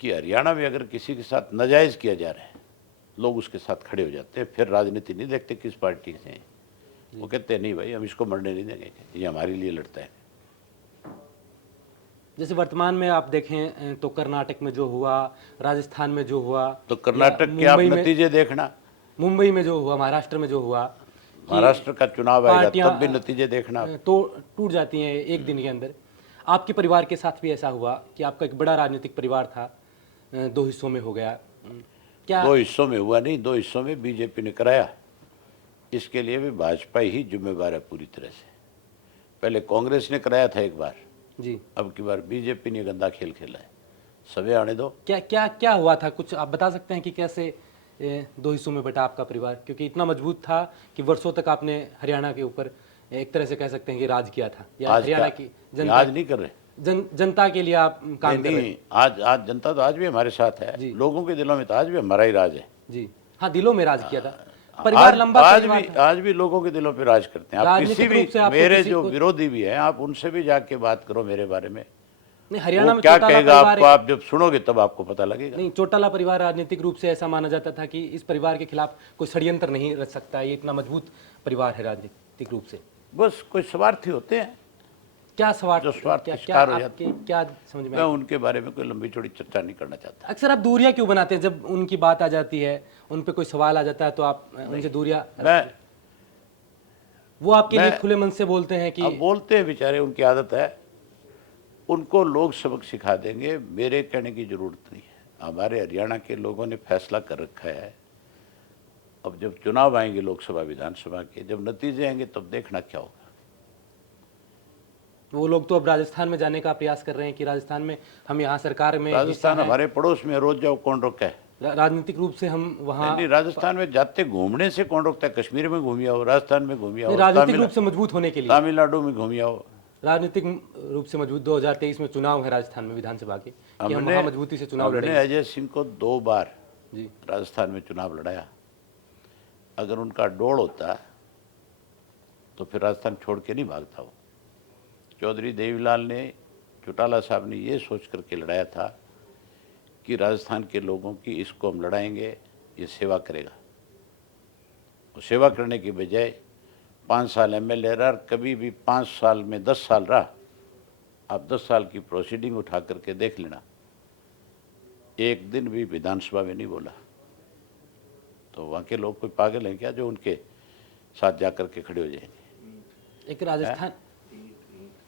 कि हरियाणा में अगर किसी के साथ नाजायज़ किया जा रहा है, लोग उसके साथ खड़े हो जाते हैं। फिर राजनीति नहीं देखते किस पार्टी से हैं, वो कहते हैं नहीं भाई हम इसको मरने नहीं देंगे, ये हमारे लिए लड़ता है। जैसे वर्तमान में आप देखें तो कर्नाटक में जो हुआ, राजस्थान में जो हुआ, तो कर्नाटक के आप नतीजे देखना, मुंबई में जो हुआ, महाराष्ट्र में जो हुआ, महाराष्ट्र का चुनाव आएगा तब भी नतीजे देखना, तो टूट जाती हैं एक दिन के अंदर। आपके परिवार के साथ भी ऐसा हुआ कि आपका एक बड़ा राजनीतिक परिवार था, 2 हिस्सों में हो गया। क्या 2 हिस्सों में हुआ नहीं, 2 हिस्सों में बीजेपी ने कराया। इसके लिए भी भाजपा ही जिम्मेवार है पूरी तरह से। पहले कांग्रेस ने कराया था एक बार जी, अब की बार बीजेपी ने गंदा खेल खेला है। सवे आने दो। क्या क्या क्या हुआ था? कुछ आप बता सकते हैं कि कैसे 2 हिस्सों में बटा आपका परिवार? क्योंकि इतना मजबूत था कि वर्षों तक आपने हरियाणा के ऊपर एक तरह से कह सकते हैं कि राज किया था, या हरियाणा की जनता, आज नहीं कर रहे, जनता के लिए आप काम कर रहे नहीं। आज जनता तो आज भी हमारे साथ है, लोगों के दिलों में तो आज भी हमारा ही राज है। जी हाँ, दिलों में राज किया था। परिवार लंबा परिवार था। आज भी लोगों के दिलों पे राज करते हैं। आप राजनीतिक किसी भी रूप से आपको मेरे किसी जो को- विरोधी भी हैं, आप उनसे भी जाके बात करो मेरे बारे में, नहीं, हरियाणा वो में क्या चौटाला कहेगा परिवार आपको, आप जब सुनोगे तब आपको पता लगेगा। नहीं, चौटाला परिवार राजनीतिक रूप से ऐसा माना जाता था कि इस परिवार के खिलाफ कोई षड्यंत्र नहीं रच सकता, ये इतना मजबूत परिवार है राजनीतिक रूप से। बस कोई स्वार्थी होते हैं क्या स्वार्थ, जो स्वार्थ क्या के क्या शिकार हो आपके क्या समझ में मैं आया? उनके बारे में कोई लंबी चौड़ी चर्चा नहीं करना चाहता। अक्सर आप दूरियां क्यों बनाते हैं? जब उनकी बात आ जाती है, उन पे कोई सवाल आ जाता है तो आप उनसे दूरियां, मैं वो आपके लिए मैं- खुले मन से बोलते हैं कि अब बोलते हैं बेचारे, उनकी आदत है, उनको लोग सबक सिखा देंगे, मेरे कहने की जरूरत नहीं है। हमारे हरियाणा के लोगों ने फैसला कर रखा है। अब जब चुनाव आएंगे लोकसभा विधानसभा के, जब नतीजे आएंगे तब देखना क्या होगा। वो लोग तो अब राजस्थान में जाने का प्रयास कर रहे हैं कि राजस्थान में हम यहाँ सरकार में हिस्सा राजस्थान हैं। हमारे पड़ोस में, रोज जाओ, कौन रोका है? राजनीतिक रूप से हम वहाँ नहीं, राजस्थान में जाते घूमने से कौन रोकता है? कश्मीर में घूमी आओ, राजस्थान में घूमी आओ, नहीं, राजनीतिक रूप से मजबूत होने के लिए, तमिलनाडु में घूमी आओ। राजनीतिक रूप से मजबूत 2023 में चुनाव है राजस्थान में विधानसभा के, कि हम वहाँ मजबूती से चुनाव हमने लड़ेंगे। अजय सिंह को 2 बार जी, राजस्थान में चुनाव लड़ाया। अगर उनका डोल होता तो फिर राजस्थान छोड़ के नहीं भागता वो। चौधरी देवीलाल ने, चौटाला साहब ने ये सोच करके लड़ाया था कि राजस्थान के लोगों की इसको हम लड़ाएंगे, ये सेवा करेगा। वो सेवा करने की बजाय 5 साल एमएलए रहा, कभी भी 5 साल में 10 साल रहा। आप 10 साल की प्रोसीडिंग उठा करके देख लेना, एक दिन भी विधानसभा में नहीं बोला। तो वहाँ के लोग कोई पागल हैं क्या जो उनके साथ जाकर के खड़े हो जाएंगे? एक राजस्थान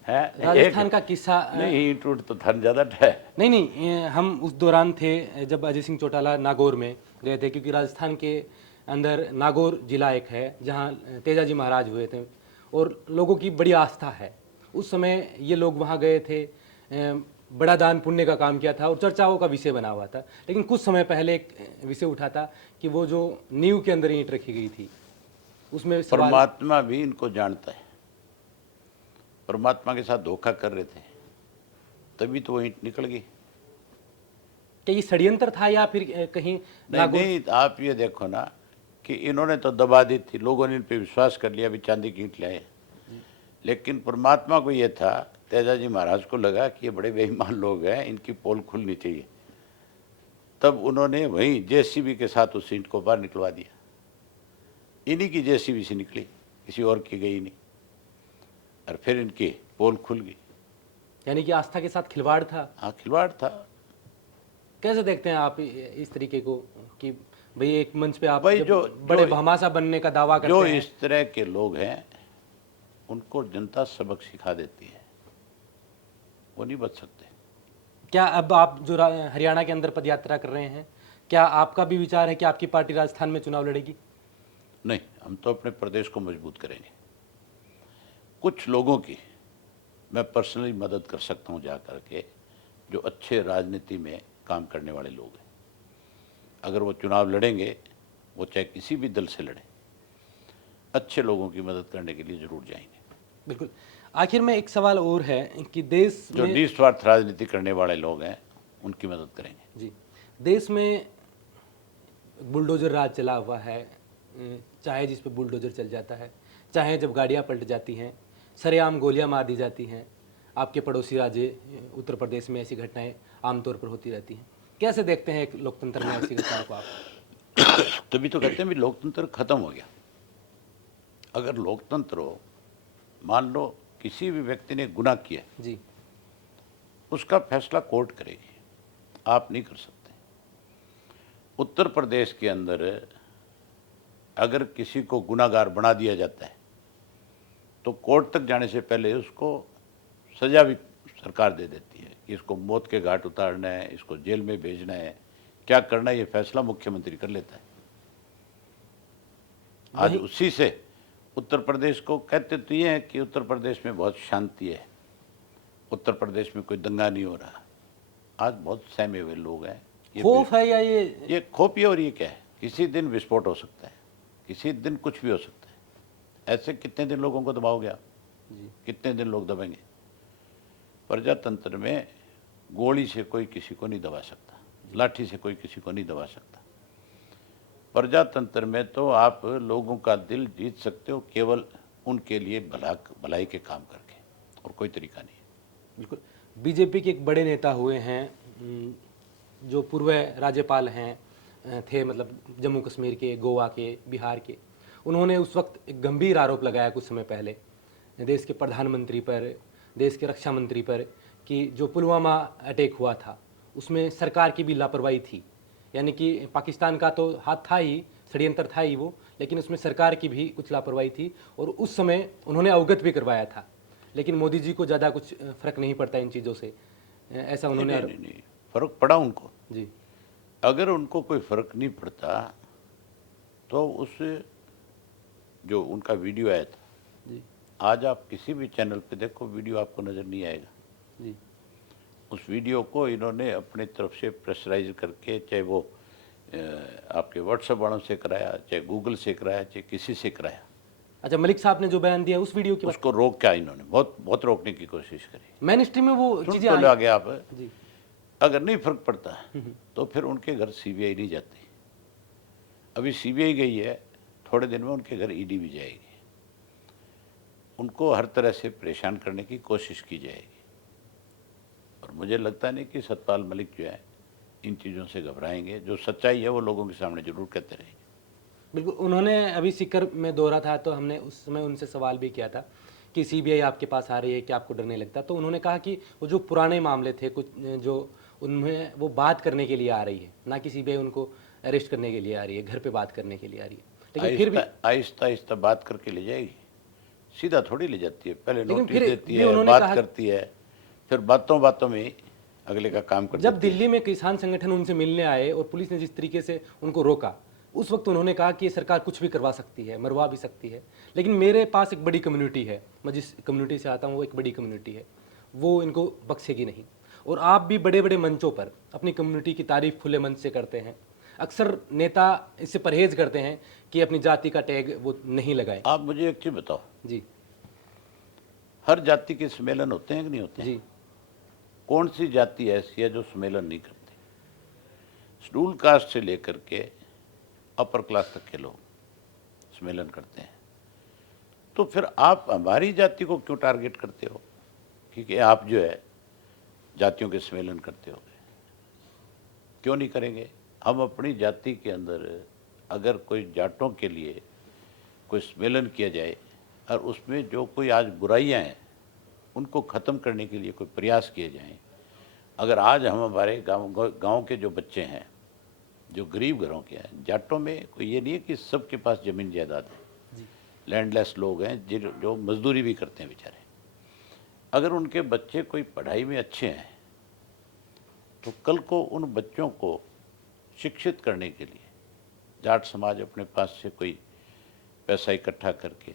है राजस्थान का किस्सा नहीं, टूट तो धन ज्यादा है। नहीं, हम उस दौरान थे जब अजय सिंह चौटाला नागौर में गए थे, क्योंकि राजस्थान के अंदर नागौर जिला एक है जहाँ तेजाजी महाराज हुए थे और लोगों की बड़ी आस्था है। उस समय ये लोग वहाँ गए थे, बड़ा दान पुण्य का काम किया था और चर्चाओं का विषय बना हुआ था। लेकिन कुछ समय पहले एक विषय उठा था कि वो जो नींव के अंदर ईंट रखी गई थी, उसमें सवाल, परमात्मा भी इनको जानता है। परमात्मा के साथ धोखा कर रहे थे, तभी तो वो ईंट निकल गई। क्या ये षड्यंत्र था या फिर कहीं नहीं, आप ये देखो ना कि इन्होंने तो दबा दी थी, लोगों ने इन पे विश्वास कर लिया, भी चांदी की ईंट लाए। लेकिन परमात्मा को ये था, तेजाजी महाराज को लगा कि ये बड़े बेईमान लोग हैं, इनकी पोल खुलनी चाहिए। तब उन्होंने वहीं जेसीबी के साथ उस ईंट को बाहर निकलवा दिया। इन्हीं की जेसीबी से निकली, किसी और की गई नहीं, और फिर इनकी पोल खुल गई। यानी कि आस्था के साथ खिलवाड़ था। हाँ, खिलवाड़ था। कैसे देखते हैं आप इस तरीके को कि भाई एक मंच पे आप भाई जब जो बड़े भामाशाह बनने का दावा जो करते हैं, इस तरह के लोग हैं उनको जनता सबक सिखा देती है, वो नहीं बच सकते। क्या अब आप जो हरियाणा के अंदर पदयात्रा कर रहे हैं, क्या आपका भी विचार है कि आपकी पार्टी राजस्थान में चुनाव लड़ेगी? नहीं, हम तो अपने प्रदेश को मजबूत करेंगे। कुछ लोगों की मैं पर्सनली मदद कर सकता हूं जा करके, जो अच्छे राजनीति में काम करने वाले लोग हैं। अगर वो चुनाव लड़ेंगे, वो चाहे किसी भी दल से लड़े, अच्छे लोगों की मदद करने के लिए जरूर जाएंगे। बिल्कुल। आखिर में एक सवाल और है कि देश जो में, निस्वार्थ राजनीति करने वाले लोग हैं उनकी मदद करेंगे। जी, देश में बुलडोजर राज चला हुआ है, चाहे जिस पे बुलडोजर चल जाता है, चाहे जब गाड़ियां पलट जाती हैं, सरेआम गोलियां मार दी जाती हैं। आपके पड़ोसी राज्य उत्तर प्रदेश में ऐसी घटनाएं आमतौर पर होती रहती हैं। कैसे देखते हैं एक लोकतंत्र में ऐसी घटनाओं को आप? तभी तो कहते हैं भी लोकतंत्र खत्म हो गया। अगर लोकतंत्र हो, मान लो किसी भी व्यक्ति ने गुनाह किया, जी, उसका फैसला कोर्ट करेगी, आप नहीं कर सकते। उत्तर प्रदेश के अंदर अगर किसी को गुनाहगार बना दिया जाता है तो कोर्ट तक जाने से पहले उसको सजा भी सरकार दे देती है कि इसको मौत के घाट उतारना है, इसको जेल में भेजना है, क्या करना है, ये फैसला मुख्यमंत्री कर लेता है। आज उसी से उत्तर प्रदेश को कहते तो ये है कि उत्तर प्रदेश में बहुत शांति है, उत्तर प्रदेश में कोई दंगा नहीं हो रहा। आज बहुत सहमे हुए लोग हैं। खौफ है या ये खौफ, ये और ये क्या है, किसी दिन विस्फोट हो सकता है, किसी दिन कुछ भी हो सकता है। ऐसे कितने दिन लोगों को दबाओगे आप? कितने दिन लोग दबेंगे? प्रजातंत्र में गोली से कोई किसी को नहीं दबा सकता, लाठी से कोई किसी को नहीं दबा सकता। प्रजातंत्र में तो आप लोगों का दिल जीत सकते हो केवल उनके लिए भलाई के काम करके, और कोई तरीका नहीं है। बिल्कुल। बीजेपी के एक बड़े नेता हुए हैं जो पूर्व राज्यपाल हैं थे, मतलब जम्मू कश्मीर के, गोवा के, बिहार के। उन्होंने उस वक्त एक गंभीर आरोप लगाया कुछ समय पहले देश के प्रधानमंत्री पर, देश के रक्षा मंत्री पर, कि जो पुलवामा अटैक हुआ था उसमें सरकार की भी लापरवाही थी। यानी कि पाकिस्तान का तो हाथ था ही, षड्यंत्र था ही वो, लेकिन उसमें सरकार की भी कुछ लापरवाही थी। और उस समय उन्होंने अवगत भी करवाया था, लेकिन मोदी जी को ज़्यादा कुछ फर्क नहीं पड़ता इन चीज़ों से, ऐसा उन्होंने। नहीं, फर्क पड़ा उनको। जी अगर उनको कोई फर्क नहीं पड़ता तो उस जो उनका वीडियो आया था, जी आज आप किसी भी चैनल पे देखो वीडियो आपको नज़र नहीं आएगा। जी उस वीडियो को इन्होंने अपनी तरफ से प्रेशराइज करके, चाहे वो आपके व्हाट्सएप वालों से कराया, चाहे गूगल से कराया, चाहे किसी से कराया, अच्छा, मलिक साहब ने जो बयान दिया उस वीडियो की बात, उसको रोक क्या इन्होंने बहुत बहुत रोकने की कोशिश करी। मेन स्ट्रीम में वो सुन चीज़ें तो लो आई। आगे आप। जी अगर नहीं फर्क पड़ता तो फिर उनके घर सीबीआई नहीं जाती। अभी सीबीआई गई है, थोड़े दिन में उनके घर ईडी भी जाएगी। उनको हर तरह से परेशान करने की कोशिश की जाएगी, और मुझे लगता नहीं कि सतपाल मलिक जो है इन चीज़ों से घबराएंगे। जो सच्चाई है वो लोगों के सामने जरूर कहते रहेंगे। बिल्कुल। उन्होंने अभी सीकर में दौरा था तो हमने उस समय उनसे सवाल भी किया था कि सीबीआई आपके पास आ रही है, क्या आपको डर नहीं लगता? तो उन्होंने कहा कि वो जो पुराने मामले थे कुछ, जो उनमें वो बात करने के लिए आ रही है, ना कि सीबीआई उनको अरेस्ट करने के लिए आ रही है, घर पे बात करने के लिए आ रही है। लेकिन फिर भी, आहिस्ता आहिस्ता बात करके ले जाएगी, सीधा थोड़ी ले जाती है। पहले लेकिन नोटिस फिर देती भी है, उन्होंने बात कहा, करती है, फिर बातों बातों में अगले का काम कर जब देती है। दिल्ली में किसान संगठन उनसे मिलने आए और पुलिस ने जिस तरीके से उनको रोका, उस वक्त उन्होंने कहा कि ये सरकार कुछ भी करवा सकती है, मरवा भी सकती है। लेकिन मेरे पास एक बड़ी कम्युनिटी है, मैं जिस कम्युनिटी से आता हूँ वो एक बड़ी कम्युनिटी है, वो इनको बख्शेगी नहीं। और आप भी बड़े बड़े मंचों पर अपनी कम्युनिटी की तारीफ खुले मंच से करते हैं। अक्सर नेता इससे परहेज करते हैं कि अपनी जाति का टैग वो नहीं लगाए। आप मुझे एक चीज़ बताओ, जी हर जाति के सम्मेलन होते हैं कि नहीं होते हैं? जी कौन सी जाति ऐसी है जो सम्मेलन नहीं करती? शेड्यूल कास्ट से लेकर के अपर क्लास तक के लोग सम्मेलन करते हैं। तो फिर आप हमारी जाति को क्यों टारगेट करते हो? क्योंकि आप जो है जातियों के सम्मेलन करते हो, क्यों नहीं करेंगे? हम अपनी जाति के अंदर अगर कोई जाटों के लिए कोई सम्मेलन किया जाए और उसमें जो कोई आज बुराइयां हैं उनको ख़त्म करने के लिए कोई प्रयास किए जाएं। अगर आज हम हमारे गांव के जो बच्चे हैं, जो गरीब घरों के हैं, जाटों में कोई ये नहीं है कि सबके पास ज़मीन जायदाद है, लैंडलेस लोग हैं जो मजदूरी भी करते हैं बेचारे। अगर उनके बच्चे कोई पढ़ाई में अच्छे हैं तो कल को उन बच्चों को शिक्षित करने के लिए जाट समाज अपने पास से कोई पैसा इकट्ठा करके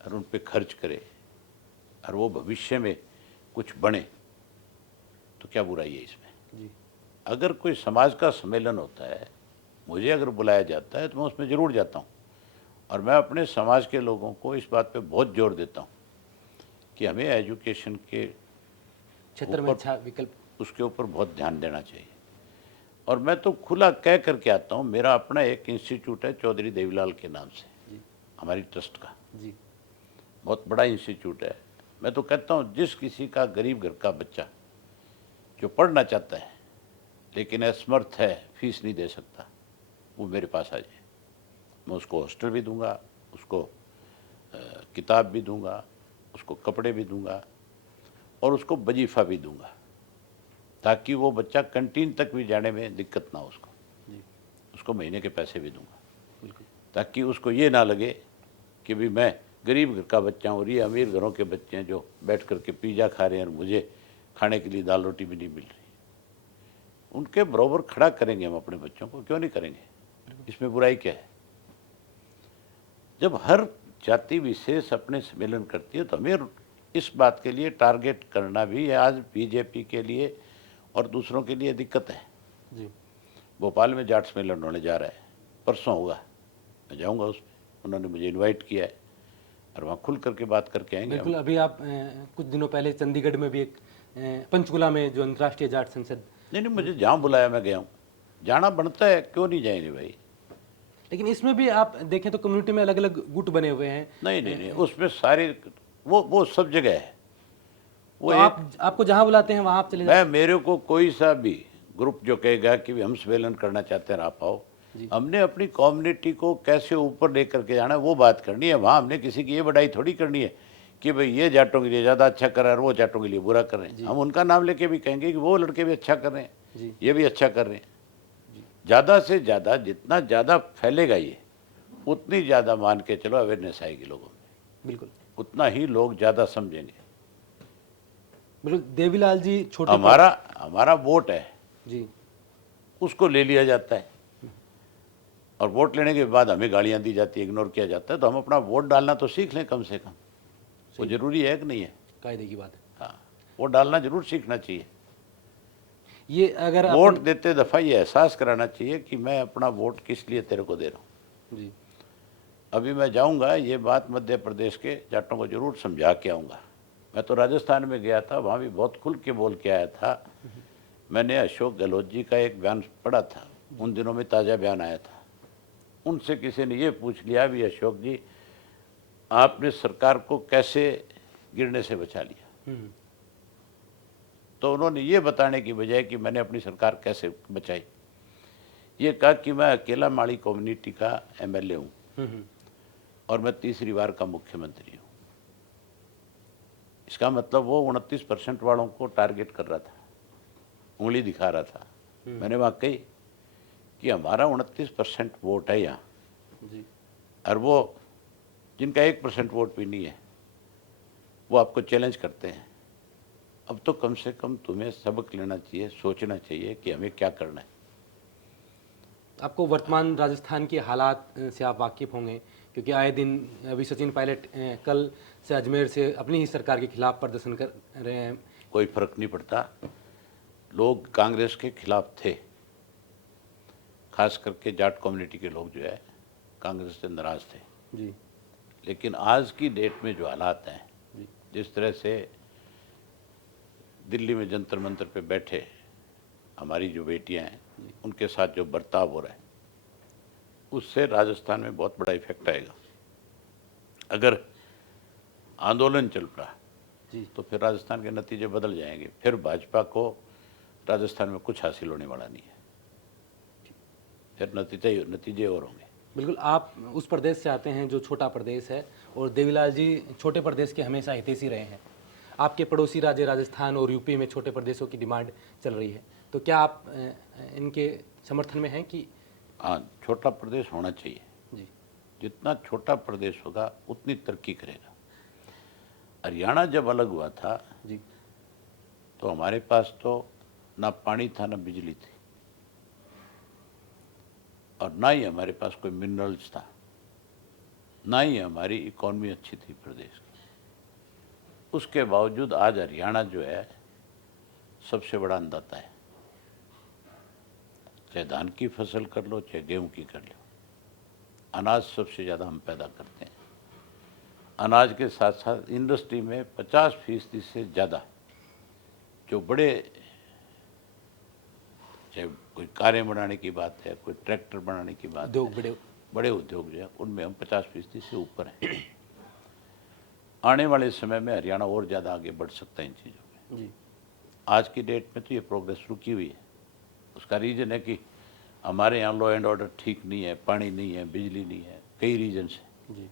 और उन पे खर्च करे और वो भविष्य में कुछ बने, तो क्या बुराई है इसमें? जी अगर कोई समाज का सम्मेलन होता है, मुझे अगर बुलाया जाता है तो मैं उसमें ज़रूर जाता हूँ, और मैं अपने समाज के लोगों को इस बात पे बहुत जोर देता हूँ कि हमें एजुकेशन के क्षेत्र में अच्छा विकल्प। उसके ऊपर बहुत ध्यान देना चाहिए। और मैं तो खुला कह करके आता हूँ, मेरा अपना एक इंस्टीट्यूट है चौधरी देवीलाल के नाम से, हमारी ट्रस्ट का जी बहुत बड़ा इंस्टीट्यूट है। मैं तो कहता हूँ जिस किसी का गरीब घर का बच्चा जो पढ़ना चाहता है लेकिन असमर्थ है, फीस नहीं दे सकता, वो मेरे पास आ जाए। मैं उसको हॉस्टल भी दूंगा, उसको किताब भी दूंगा, उसको कपड़े भी दूंगा और उसको वजीफ़ा भी दूंगा, ताकि वो बच्चा कैंटीन तक भी जाने में दिक्कत ना हो उसको। उसको महीने के पैसे भी दूंगा, बिल्कुल। ताकि उसको ये ना लगे कि भी मैं गरीब घर का बच्चा हूँ और ये अमीर घरों के बच्चे हैं जो बैठ करके पिज़्ज़ा खा रहे हैं और मुझे खाने के लिए दाल रोटी भी नहीं मिल रही। उनके बराबर खड़ा करेंगे हम अपने बच्चों को, क्यों नहीं करेंगे? इसमें बुराई क्या है? जब हर जाति विशेष अपने सम्मेलन करती है तो हमें इस बात के लिए टारगेट करना भी आज बीजेपी के लिए और दूसरों के लिए दिक्कत है। जी भोपाल में जाट सम्मेलन होने जा रहा है, परसों होगा, मैं जाऊंगा उसमें, उन्होंने मुझे इनवाइट किया है और वहाँ खुल करके बात करके आएंगे। बिल्कुल। अभी आप कुछ दिनों पहले चंडीगढ़ में भी एक पंचकुला में जो अंतर्राष्ट्रीय जाट संसद। नहीं, मुझे जहाँ बुलाया मैं गया हूँ, जाना बनता है, क्यों नहीं जाएंगे भाई? लेकिन इसमें भी आप देखें तो कम्युनिटी में अलग अलग गुट बने हुए हैं। नहीं नहीं नहीं, उसमें सारे वो सब जगह है। वो तो एक आपको जहां बुलाते हैं वहां आप चले जाते मेरे को कोई सा भी ग्रुप जो कहेगा कि भी हम सम्मेलन करना चाहते हैं, आप आओ। हमने अपनी कम्युनिटी को कैसे ऊपर लेकर के जाना है वो बात करनी है। वहाँ हमने किसी की ये बड़ाई थोड़ी करनी है कि भाई ये जाटों के लिए ज़्यादा अच्छा कर रहा है और वो जाटों के लिए बुरा कर रहे हैं। हम उनका नाम लेके भी कहेंगे कि वो लड़के भी अच्छा कर रहे हैं, ये भी अच्छा कर रहे हैं। ज़्यादा से ज़्यादा जितना ज़्यादा फैलेगा ये, उतनी ज़्यादा मान के चलो अवेयरनेस आएगी लोगों में, बिल्कुल उतना ही लोग ज़्यादा समझेंगे। बिल्कुल। देवीलाल जी छोटे हमारा वोट है जी उसको ले लिया जाता है, और वोट लेने के बाद हमें गालियां दी जाती है, इग्नोर किया जाता है। तो हम अपना वोट डालना तो सीख लें कम से कम। वो जरूरी है कि नहीं है? कायदे की बात है। हाँ, वोट डालना जरूर सीखना चाहिए। ये अगर वोट देते दफा ये एहसास कराना चाहिए कि मैं अपना वोट किस लिए तेरे को दे रहा हूँ। जी अभी मैं जाऊंगा, ये बात मध्य प्रदेश के जाटों को जरूर समझा के आऊँगा। मैं तो राजस्थान में गया था, वहाँ भी बहुत खुल के बोल के आया था। मैंने अशोक गहलोत जी का एक बयान पढ़ा था, उन दिनों में ताज़ा बयान आया था। उनसे किसी ने ये पूछ लिया भी अशोक जी आपने सरकार को कैसे गिरने से बचा लिया? तो उन्होंने ये बताने की बजाय कि मैंने अपनी सरकार कैसे बचाई, ये कहा कि मैं अकेला माड़ी कम्युनिटी का एमएलए हूँ और मैं तीसरी बार का मुख्यमंत्री हूँ। इसका मतलब वो 29% वालों को टारगेट कर रहा था, उंगली दिखा रहा था। मैंने वहाँ कही कि हमारा 29% वोट है यहाँ, और वो जिनका 1% वोट भी नहीं है वो आपको चैलेंज करते हैं। अब तो कम से कम तुम्हें सबक लेना चाहिए, सोचना चाहिए कि हमें क्या करना है। आपको वर्तमान राजस्थान के हालात से आप वाकिफ होंगे, क्योंकि आए दिन अभी सचिन पायलट कल से अजमेर से अपनी ही सरकार के खिलाफ प्रदर्शन कर रहे हैं। कोई फर्क नहीं पड़ता, लोग कांग्रेस के खिलाफ थे, खास करके जाट कम्युनिटी के लोग जो है कांग्रेस से नाराज थे जी। लेकिन आज की डेट में जो हालात हैं, जिस तरह से दिल्ली में जंतर मंतर पे बैठे हमारी जो बेटियां हैं उनके साथ जो बर्ताव हो रहा है, उससे राजस्थान में बहुत बड़ा इफेक्ट आएगा। अगर आंदोलन चल पड़ा तो फिर राजस्थान के नतीजे बदल जाएंगे। फिर भाजपा को राजस्थान में कुछ हासिल होने वाला नहीं है, फिर नतीजे और होंगे। बिल्कुल। आप उस प्रदेश से आते हैं जो छोटा प्रदेश है, और देवीलाल जी छोटे प्रदेश के हमेशा हितैषी रहे हैं। आपके पड़ोसी राज्य राजस्थान और यूपी में छोटे प्रदेशों की डिमांड चल रही है, तो क्या आप इनके समर्थन में हैं कि? हाँ, छोटा प्रदेश होना चाहिए जी। जितना छोटा प्रदेश होगा उतनी तरक्की करेगा। हरियाणा जब अलग हुआ था जी तो हमारे पास तो ना पानी था ना बिजली थी, और ना ही हमारे पास कोई मिनरल्स था, ना ही हमारी इकॉनमी अच्छी थी प्रदेश की। उसके बावजूद आज हरियाणा जो है सबसे बड़ा अन्नदाता है। चाहे धान की फसल कर लो, चाहे गेहूं की कर लो, अनाज सबसे ज़्यादा हम पैदा करते हैं। अनाज के साथ साथ इंडस्ट्री में 50% से ज़्यादा जो बड़े, चाहे कोई कारें बनाने की बात है, कोई ट्रैक्टर बनाने की बात है, बड़े उद्योग जो है उनमें हम 50% से ऊपर हैं। आने वाले समय में हरियाणा और ज़्यादा आगे बढ़ सकता है इन चीज़ों में। आज की डेट में तो ये प्रोग्रेस रुकी हुई है। उसका रीज़न है कि हमारे यहाँ लॉ एंड ऑर्डर ठीक नहीं है, पानी नहीं है, बिजली नहीं है, कई रीजन है।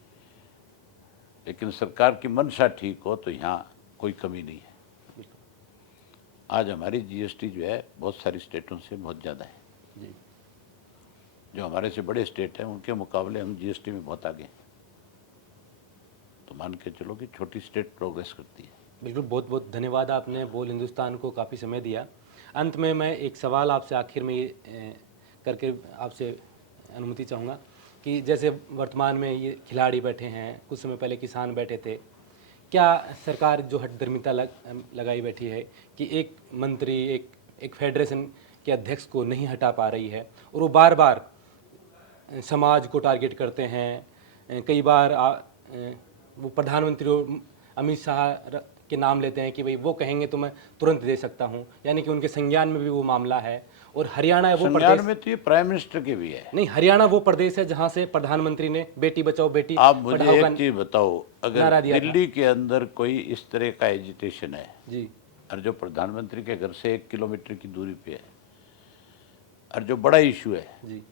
लेकिन सरकार की मंशा ठीक हो तो यहाँ कोई कमी नहीं है। आज हमारी जीएसटी जो है बहुत सारी स्टेटों से बहुत ज़्यादा है। जो हमारे से बड़े स्टेट हैं उनके मुकाबले हम जीएसटी में बहुत आगे हैं। तो मान के चलो कि छोटी स्टेट प्रोग्रेस करती है। बिल्कुल। बहुत बहुत धन्यवाद, आपने बोल हिंदुस्तान को काफ़ी समय दिया। अंत में मैं एक सवाल आपसे आखिर में ये करके आपसे अनुमति चाहूँगा कि जैसे वर्तमान में ये खिलाड़ी बैठे हैं, कुछ समय पहले किसान बैठे थे, क्या सरकार जो हठधर्मिता लगाई बैठी है कि एक मंत्री एक फेडरेशन के अध्यक्ष को नहीं हटा पा रही है, और वो बार बार समाज को टारगेट करते हैं। कई बार वो प्रधानमंत्री अमित शाह के नाम लेते हैं कि भाई वो कहेंगे तो मैं तुरंत दे सकता हूं, यानी कि उनके संज्ञान में भी वो मामला है। और हरियाणा है वो संज्ञान प्रदेश, में तो ये प्राइम मिनिस्टर की भी है। नहीं, हरियाणा वो प्रदेश है जहां से प्रधानमंत्री ने बेटी बचाओ बेटी आप मुझे पढ़ाओ का एक चीज बताओ, नारा अगर दिया था। दिल्ली के अंदर कोई इस तरह का एजिटेशन है जी और जो प्रधानमंत्री के घर से 1 किलोमीटर की दूरी पे है और जो बड़ा इशू है, जी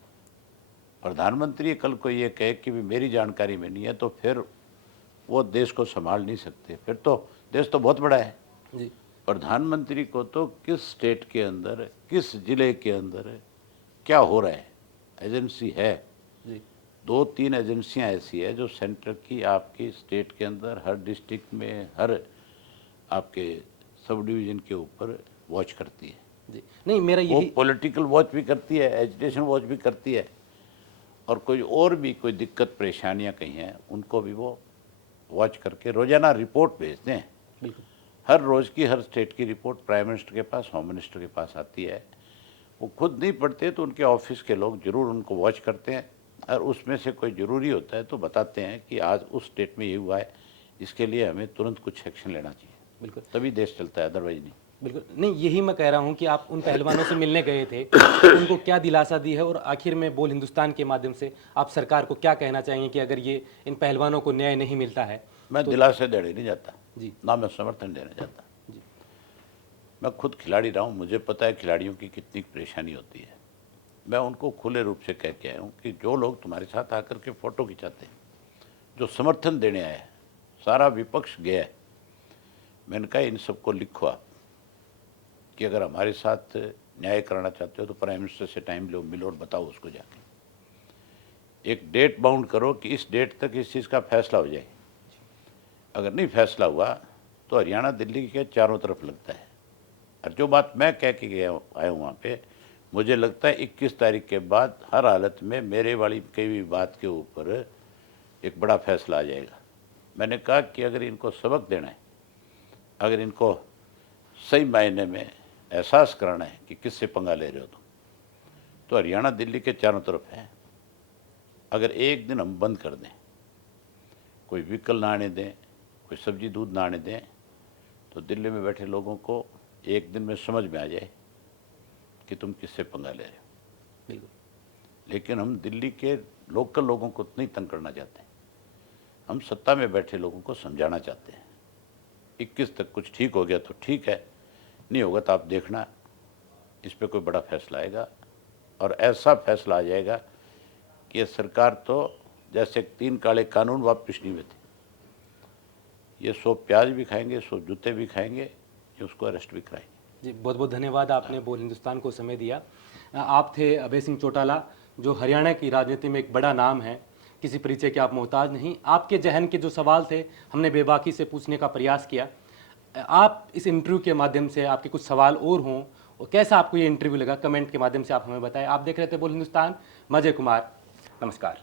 प्रधानमंत्री कल को ये कहे कि भी मेरी जानकारी में नहीं है, तो फिर वो देश को संभाल नहीं सकते। फिर तो देश तो बहुत बड़ा है। जी प्रधानमंत्री को तो किस स्टेट के अंदर, किस जिले के अंदर क्या हो रहा है, एजेंसी है, जी 2-3 एजेंसियां ऐसी है जो सेंटर की आपकी स्टेट के अंदर हर डिस्ट्रिक्ट में, हर आपके सब डिवीजन के ऊपर वॉच करती है। जी नहीं, मेरा वो यही पॉलिटिकल वॉच भी करती है, एजुकेशन वॉच भी करती है, और कोई और भी कोई दिक्कत परेशानियां कहीं हैं उनको भी वो वॉच करके रोजाना रिपोर्ट भेजते हैं। बिल्कुल हर रोज़ की हर स्टेट की रिपोर्ट प्राइम मिनिस्टर के पास, होम मिनिस्टर के पास आती है। वो खुद नहीं पढ़ते तो उनके ऑफिस के लोग जरूर उनको वॉच करते हैं, और उसमें से कोई ज़रूरी होता है तो बताते हैं कि आज उस स्टेट में ये हुआ है, इसके लिए हमें तुरंत कुछ एक्शन लेना चाहिए। बिल्कुल तभी देश चलता है, अदरवाइज नहीं। बिल्कुल नहीं, यही मैं कह रहा हूं कि आप उन पहलवानों से मिलने गए थे, उनको क्या दिलासा दी है, और आखिर में बोल हिंदुस्तान के माध्यम से आप सरकार को क्या कहना चाहेंगे कि अगर ये इन पहलवानों को न्याय नहीं मिलता है? मैं दिलासे देने नहीं जाता जी ना, मैं समर्थन देने जाता। जी मैं खुद खिलाड़ी रहा हूँ, मुझे पता है खिलाड़ियों की कितनी परेशानी होती है। मैं उनको खुले रूप से कह के आया हूँ कि जो लोग तुम्हारे साथ आकर के फ़ोटो खिंचाते हैं, जो समर्थन देने आए हैं, सारा विपक्ष गया है। मैंने कहा इन सबको लिखो आप कि अगर हमारे साथ न्याय कराना चाहते हो तो प्राइम मिनिस्टर से टाइम लो, मिलो और बताओ उसको जाके। एक डेट बाउंड करो कि इस डेट तक इस चीज़ का फैसला हो जाए। अगर नहीं फैसला हुआ तो हरियाणा दिल्ली के चारों तरफ लगता है। और जो बात मैं कह के गया आया हूँ वहाँ पे, मुझे लगता है 21 तारीख के बाद हर हालत में मेरे वाली कई भी बात के ऊपर एक बड़ा फैसला आ जाएगा। मैंने कहा कि अगर इनको सबक देना है, अगर इनको सही मायने में एहसास कराना है कि किससे पंगा ले रहे हो तो हरियाणा दिल्ली के चारों तरफ है। अगर एक दिन हम बंद कर दें, कोई व्हीकल ना आने दें, कोई सब्जी दूध ना आने दें, तो दिल्ली में बैठे लोगों को एक दिन में समझ में आ जाए कि तुम किससे पंगा ले रहे हो। बिल्कुल लेकिन हम दिल्ली के लोकल लोगों को नहीं तंग करना चाहते, हम सत्ता में बैठे लोगों को समझाना चाहते हैं। 21 तक कुछ ठीक हो गया तो ठीक है, नहीं होगा तो आप देखना इस पे कोई बड़ा फैसला आएगा, और ऐसा फैसला आ जाएगा कि ये सरकार तो जैसे 3 काले कानून वापस नहीं हुए थे, ये 100 प्याज भी खाएंगे, 100 जूते भी खाएंगे, ये उसको अरेस्ट भी कराएंगे। जी, बहुत बहुत धन्यवाद, आपने बोल हिंदुस्तान को समय दिया। आप थे अभय सिंह चौटाला, जो हरियाणा की राजनीति में एक बड़ा नाम है। किसी परिचय के आप मोहताज नहीं। आपके जहन के जो सवाल थे हमने बेबाकी से पूछने का प्रयास किया। आप इस इंटरव्यू के माध्यम से, आपके कुछ सवाल और हों, और कैसा आपको ये इंटरव्यू लगा, कमेंट के माध्यम से आप हमें बताएं। आप देख रहे थे बोल हिंदुस्तान, मैं अजय कुमार, नमस्कार।